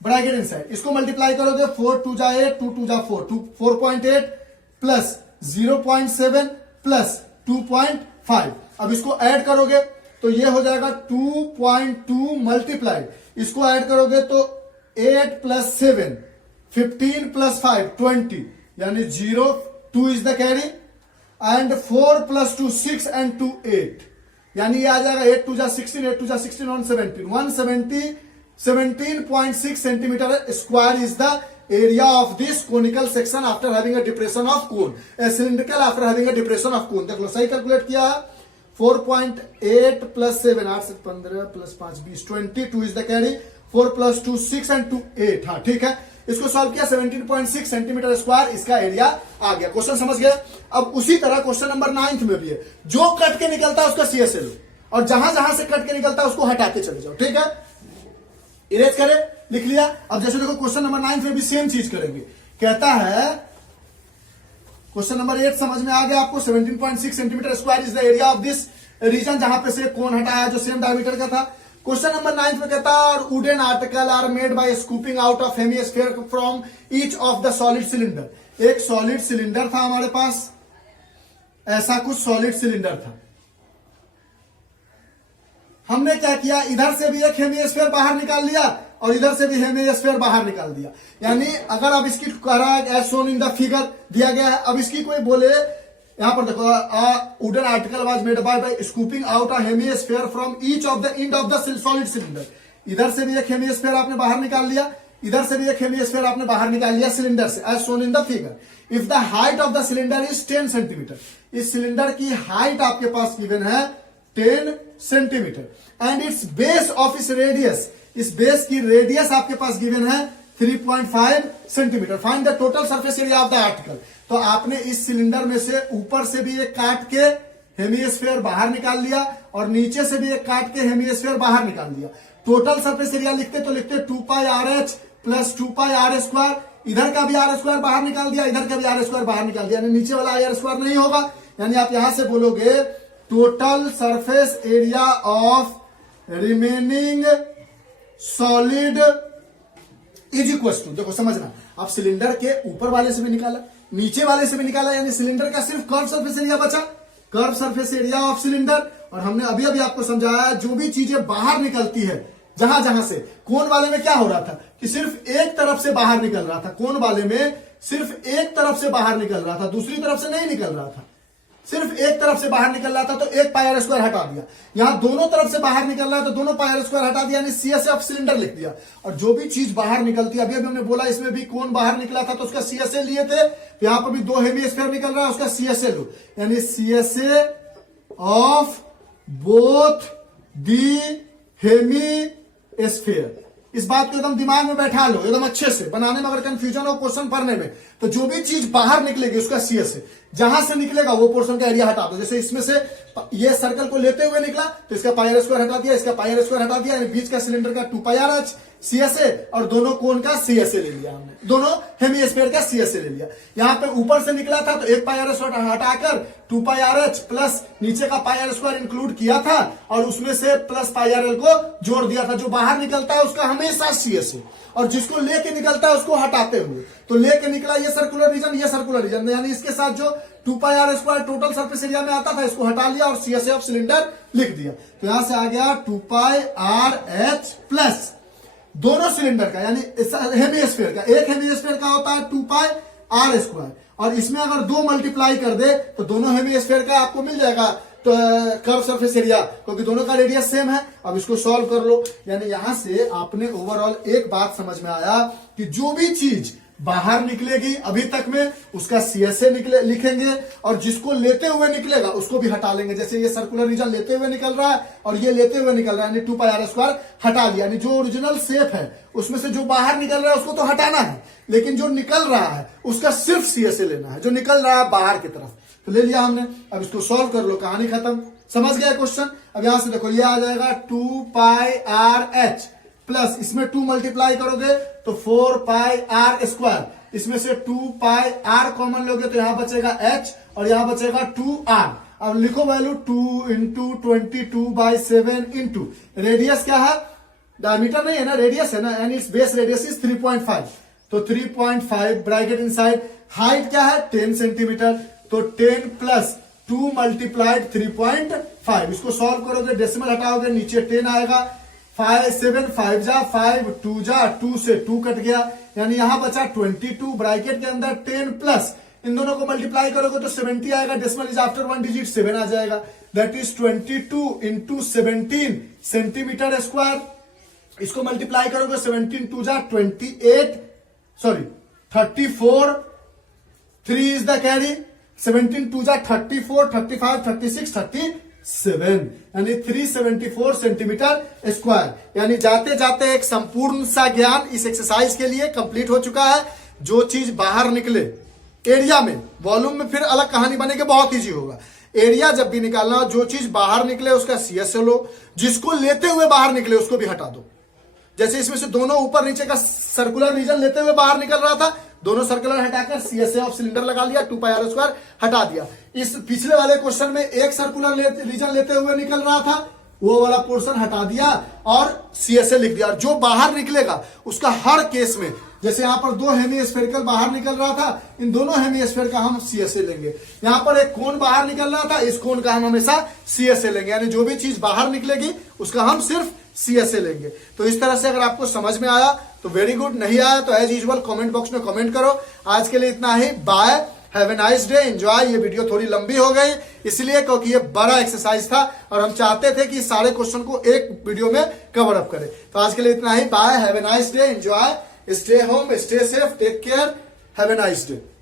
ब्रैकेट इनसाइड। इसको मल्टीप्लाई करोगे 4 2 जा 8, 2 2 जा 4, 4.8 प्लस 0.7 प्लस 2.5। अब इसको ऐड करोगे तो ये हो जाएगा 2.2 मल्टीप्लाइड, इसको ऐड करोगे तो 8 प्लस 7 15 प्लस 5 20, यानी 0 2 is the carry, and 4 plus 2 6 and 2 8, यानी ये आ जाएगा 8 2 जा 16, 8 2 जा 16 on 17 17.6 centimetre square is the area of this conical section after having a depression of cone, a cylindrical after having a depression of cone। देख लो सही calculate किया है। 4.8 plus 7 8 से 15 plus 5 20 22 is the carry, 4 plus 2 6 and 2 8। हाँ ठीक है, इसको solve किया 17.6 सेंटीमीटर स्क्वायर इसका एरिया आ गया। क्वेश्चन समझ गए? अब उसी तरह क्वेश्चन नंबर 9 में भी है, जो कट के निकलता है उसका सीएसए लो, और जहां जहां से कट के निकलता है उसको हटाते चले जाओ। ठीक है, इरेज करें, लिख लिया। अब जैसे देखो क्वेश्चन नंबर 9 में भी सेम चीज करेंगे। कहता है क्वेश्चन नंबर 8 समझ में आ गया आपको, 17.6 centimetre square is the area of this region, जहां पे से कोण हटाया जो सेम डायमीटर का था। क्वेश्चन नंबर 9 में कहता है wooden article are made by scooping out of hemisphere from each of the solid cylinder. एक सॉलिड सिलेंडर था हमारे पास, ऐसा कुछ सॉलिड सिलेंडर था। हमने क्या किया, इधर से भी एक हेमिस्फीयर बाहर निकाल लिया और इधर से भी हेमिस्फीयर बाहर निकाल दिया। यानी अगर अब इसकी कह रहा है as shown in the figure दिया गया है, अब इसकी कोई बोले यहां पर देखो wooden article was made by scooping out a hemisphere from each of the end of the solid cylinder. इधर से भी एक हेमिस्फीयर आपने बाहर निकाल लिया, इधर से भी एक हेमिस्फीयर आपने बाहर निकाल लिया सिलेंडर से, as shown in the figure. If the height of the cylinder is 10 centimetre, इस सिलेंडर की हाइट आपके पास गिवन है 10 centimetre, and its base of is radius, इस बेस की रेडियस आपके पास गिवन है 3.5 centimetre. Find the total surface area of the article. तो आपने इस सिलेंडर में से ऊपर से भी एक काट के हेमिस्फीयर बाहर निकाल लिया और नीचे से भी एक काट के हेमिस्फीयर बाहर निकाल दिया। टोटल सरफेस एरिया लिखते तो लिखते 2 pi r h plus 2 pi r square, इधर का भी आर स्क्वायर बाहर निकाल दिया, इधर का भी आर स्क्वायर बाहर निकाल दिया, यानी नीचे वाला आर स्क्वायर नहीं होगा, यानी आप यहां से बोलोगे total surface area of remaining solid is equal to, देखो समझना, आप सिलेंडर के ऊपर वाले से भी निकाला, नीचे वाले से भी निकाला, यानी सिलेंडर का सिर्फ कर्व सरफेस एरिया बचा, curve surface area of cylinder. और हमने अभी अभी आपको समझाया जो भी चीजें बाहर निकलती है जहां जहां से, कोन वाले में क्या हो रहा था कि सिर्फ एक तरफ से बाहर निकल रहा था, कोन वाले में सिर्फ एक तरफ से बाहर निकल रहा था, दूसरी तरफ से नहीं निकल रहा था, सिर्फ एक तरफ से बाहर निकल रहा था तो एक पाई आर स्क्वायर हटा दिया। यहां दोनों तरफ से बाहर निकल रहा है तो दोनों पाई आर स्क्वायर हटा दिया, यानी सीएसए ऑफ सिलेंडर लिख दिया। और जो भी चीज बाहर निकलती है, अभी अभी हमने बोला इसमें भी कोन बाहर निकला था तो उसका सीएसए लिए थे, तो यहां पर भी 2 हेमिस्फीयर निकल रहा है, उसका सीएसए लो, यानी CSA of both the hemisphere. इस बात को एकदम दिमाग में बैठा लो, एकदम अच्छे से, बनाने में अगर कंफ्यूजन हो क्वेश्चन पढ़ने में, तो जो भी चीज बाहर निकलेगी उसका सीएसए, जहां से निकलेगा वो पोर्शन का एरिया हटा दो। जैसे इसमें से ये सर्कल को लेते हुए निकला तो इसका पाई आर स्क्वायर हटा दिया, इसका पाई आर स्क्वायर हटा दिया, यानी बीच का सिलेंडर का 2 पाई आर एच सीएसए और दोनों कोन का सीएसए ले लिया हमने, दोनों हेमिस्फीयर का सीएसए ले लिया। यहां पे ऊपर से निकला था तो एक पाई आर स्क्वायर हटाकर 2 पाई आर एच प्लस नीचे का पाई आर स्क्वायर इंक्लूड किया था और उसमें से प्लस पाई आर एल को जोड़ दिया था। जो बाहर निकलता है उसका हमेशा सीएसए, और जिसको लेके निकलता है उसको हटाते हुए, तो लेके निकला ये सर्कुलर रीजन, ये सर्कुलर रीजन, यानी इसके साथ जो 2 pi r square total surface area में आता था इसको हटा लिया और सीएसए ऑफ सिलेंडर लिख दिया। तो यहां से आ गया 2 पाई आर एच प्लस दोनों सिलेंडर का, यानी हेमिस्फीयर का, एक हेमिस्फीयर का होता है 2 पाई आर स्क्वायर, और इसमें अगर 2 मल्टीप्लाई कर दे तो दोनों हेमिस्फीयर का आपको मिल जाएगा तो कर्व सरफेस एरिया, क्योंकि दोनों का रेडियस सेम है। अब इसको सॉल्व कर लो, यानी यहां से आपने ओवरऑल एक बात समझ में आया कि जो भी चीज बाहर निकलेगी अभी तक में उसका सीएसए लिखेंगे, और जिसको लेते हुए निकलेगा उसको भी हटा लेंगे। जैसे ये सर्कुलर रीजन लेते हुए निकल रहा है और ये लेते हुए निकल रहा है, यानी 2 पाई आर स्क्वायर हटा लिया, यानी जो ओरिजिनल शेप है उसमें से जो बाहर निकल रहा है उसको तो हटाना है, लेकिन जो निकल रहा है उसका सिर्फ सीएसए लेना है, जो निकल रहा है बाहर की तरफ, तो ले लिया हमने। अब इसको सॉल्व कर लो, कहानी खत्म, समझ गया क्वेश्चन। अब यहां से देखो ये आ जाएगा 2 पाई आर एच प्लस इसमें 2 मल्टीप्लाई करोगे तो 4 पाई आर स्क्वायर, इसमें से 2 पाई आर कॉमन लोगे तो यहां बचेगा h और यहां बचेगा 2r। अब लिखो वैल्यू 2 इंटू 22/7 इंटू रेडियस क्या है, डायमीटर नहीं है ना, रेडियस है ना, यानी इट्स बेस रेडियस इज 3.5, तो 3.5 ब्रैकेट इनसाइड, हाइट क्या है 10 सेंटीमीटर, तो 10 प्लस 2 मल्टीप्लाइड 3.5। इसको सॉल्व करोगे, डेसिमल हटाओगे, नीचे 10 आएगा, 5 7 5 जा 5 2 जा 2 से 2 कट गया, यानी यहां बचा 22 ब्रैकेट के अंदर 10 प्लस इन दोनों को मल्टीप्लाई करोगे तो 70 आएगा, डेसिमल इज आफ्टर 1 डिजिट 7 आ जाएगा, that is 22 into 17 centimetre square. इसको मल्टीप्लाई करोगे 17 2 जा 34, 3 इज द कैरी, 17 2 जा 34, 35 36 37, यानी 374 सेंटीमीटर स्क्वायर। यानी जाते जाते एक संपूर्ण सा ज्ञान इस एक्सरसाइज के लिए कंप्लीट हो चुका है। जो चीज बाहर निकले एरिया में, वॉल्यूम में फिर अलग कहानी बनेगी, बहुत इजी होगा। एरिया जब भी निकालना, जो चीज बाहर निकले उसका सीएसए लो, जिसको लेते हुए बाहर निकले उसको भी हटा दो। जैसे इसमें से दोनों ऊपर नीचे का सर्कुलर रीजन लेते हुए बाहर निकल रहा था, दोनों सर्कुलर हटाकर सीएसए ऑफ सिलेंडर लगा लिया, 2 पाई आर स्क्वायर हटा दिया। इस पिछले वाले क्वेश्चन में एक सर्कुलर रीजन लेते हुए निकल रहा था, वो वाला पोर्शन हटा दिया और सीएसए लिख दिया। और जो बाहर निकलेगा उसका हर केस में, जैसे यहां पर 2 हेमिस्फेरिकल बाहर निकल रहा था, इन दोनों हेमिस्फेयर का हम सीएसए लेंगे। यहां पर एक कोन बाहर निकल रहा था, इस कोन का हम हमेशा सीएसए लेंगे, यानी जो भी चीज बाहर निकलेगी उसका हम सिर्फ सीएसए लेंगे। तो इस तरह से अगर आपको समझ में आया तो वेरी गुड, नहीं आया तो एज यूजुअल कमेंट बॉक्स में कमेंट करो। आज के लिए इतना ही, bye, have a nice day, enjoy. ये वीडियो थोड़ी लंबी हो गई इसलिए क्योंकि ये बड़ा एक्सरसाइज था और हम चाहते थे कि सारे क्वेश्चन को एक वीडियो में कवर अप करें। तो आज के लिए इतना ही, bye, have a nice day, enjoy, stay home, stay safe, take care, have a nice day.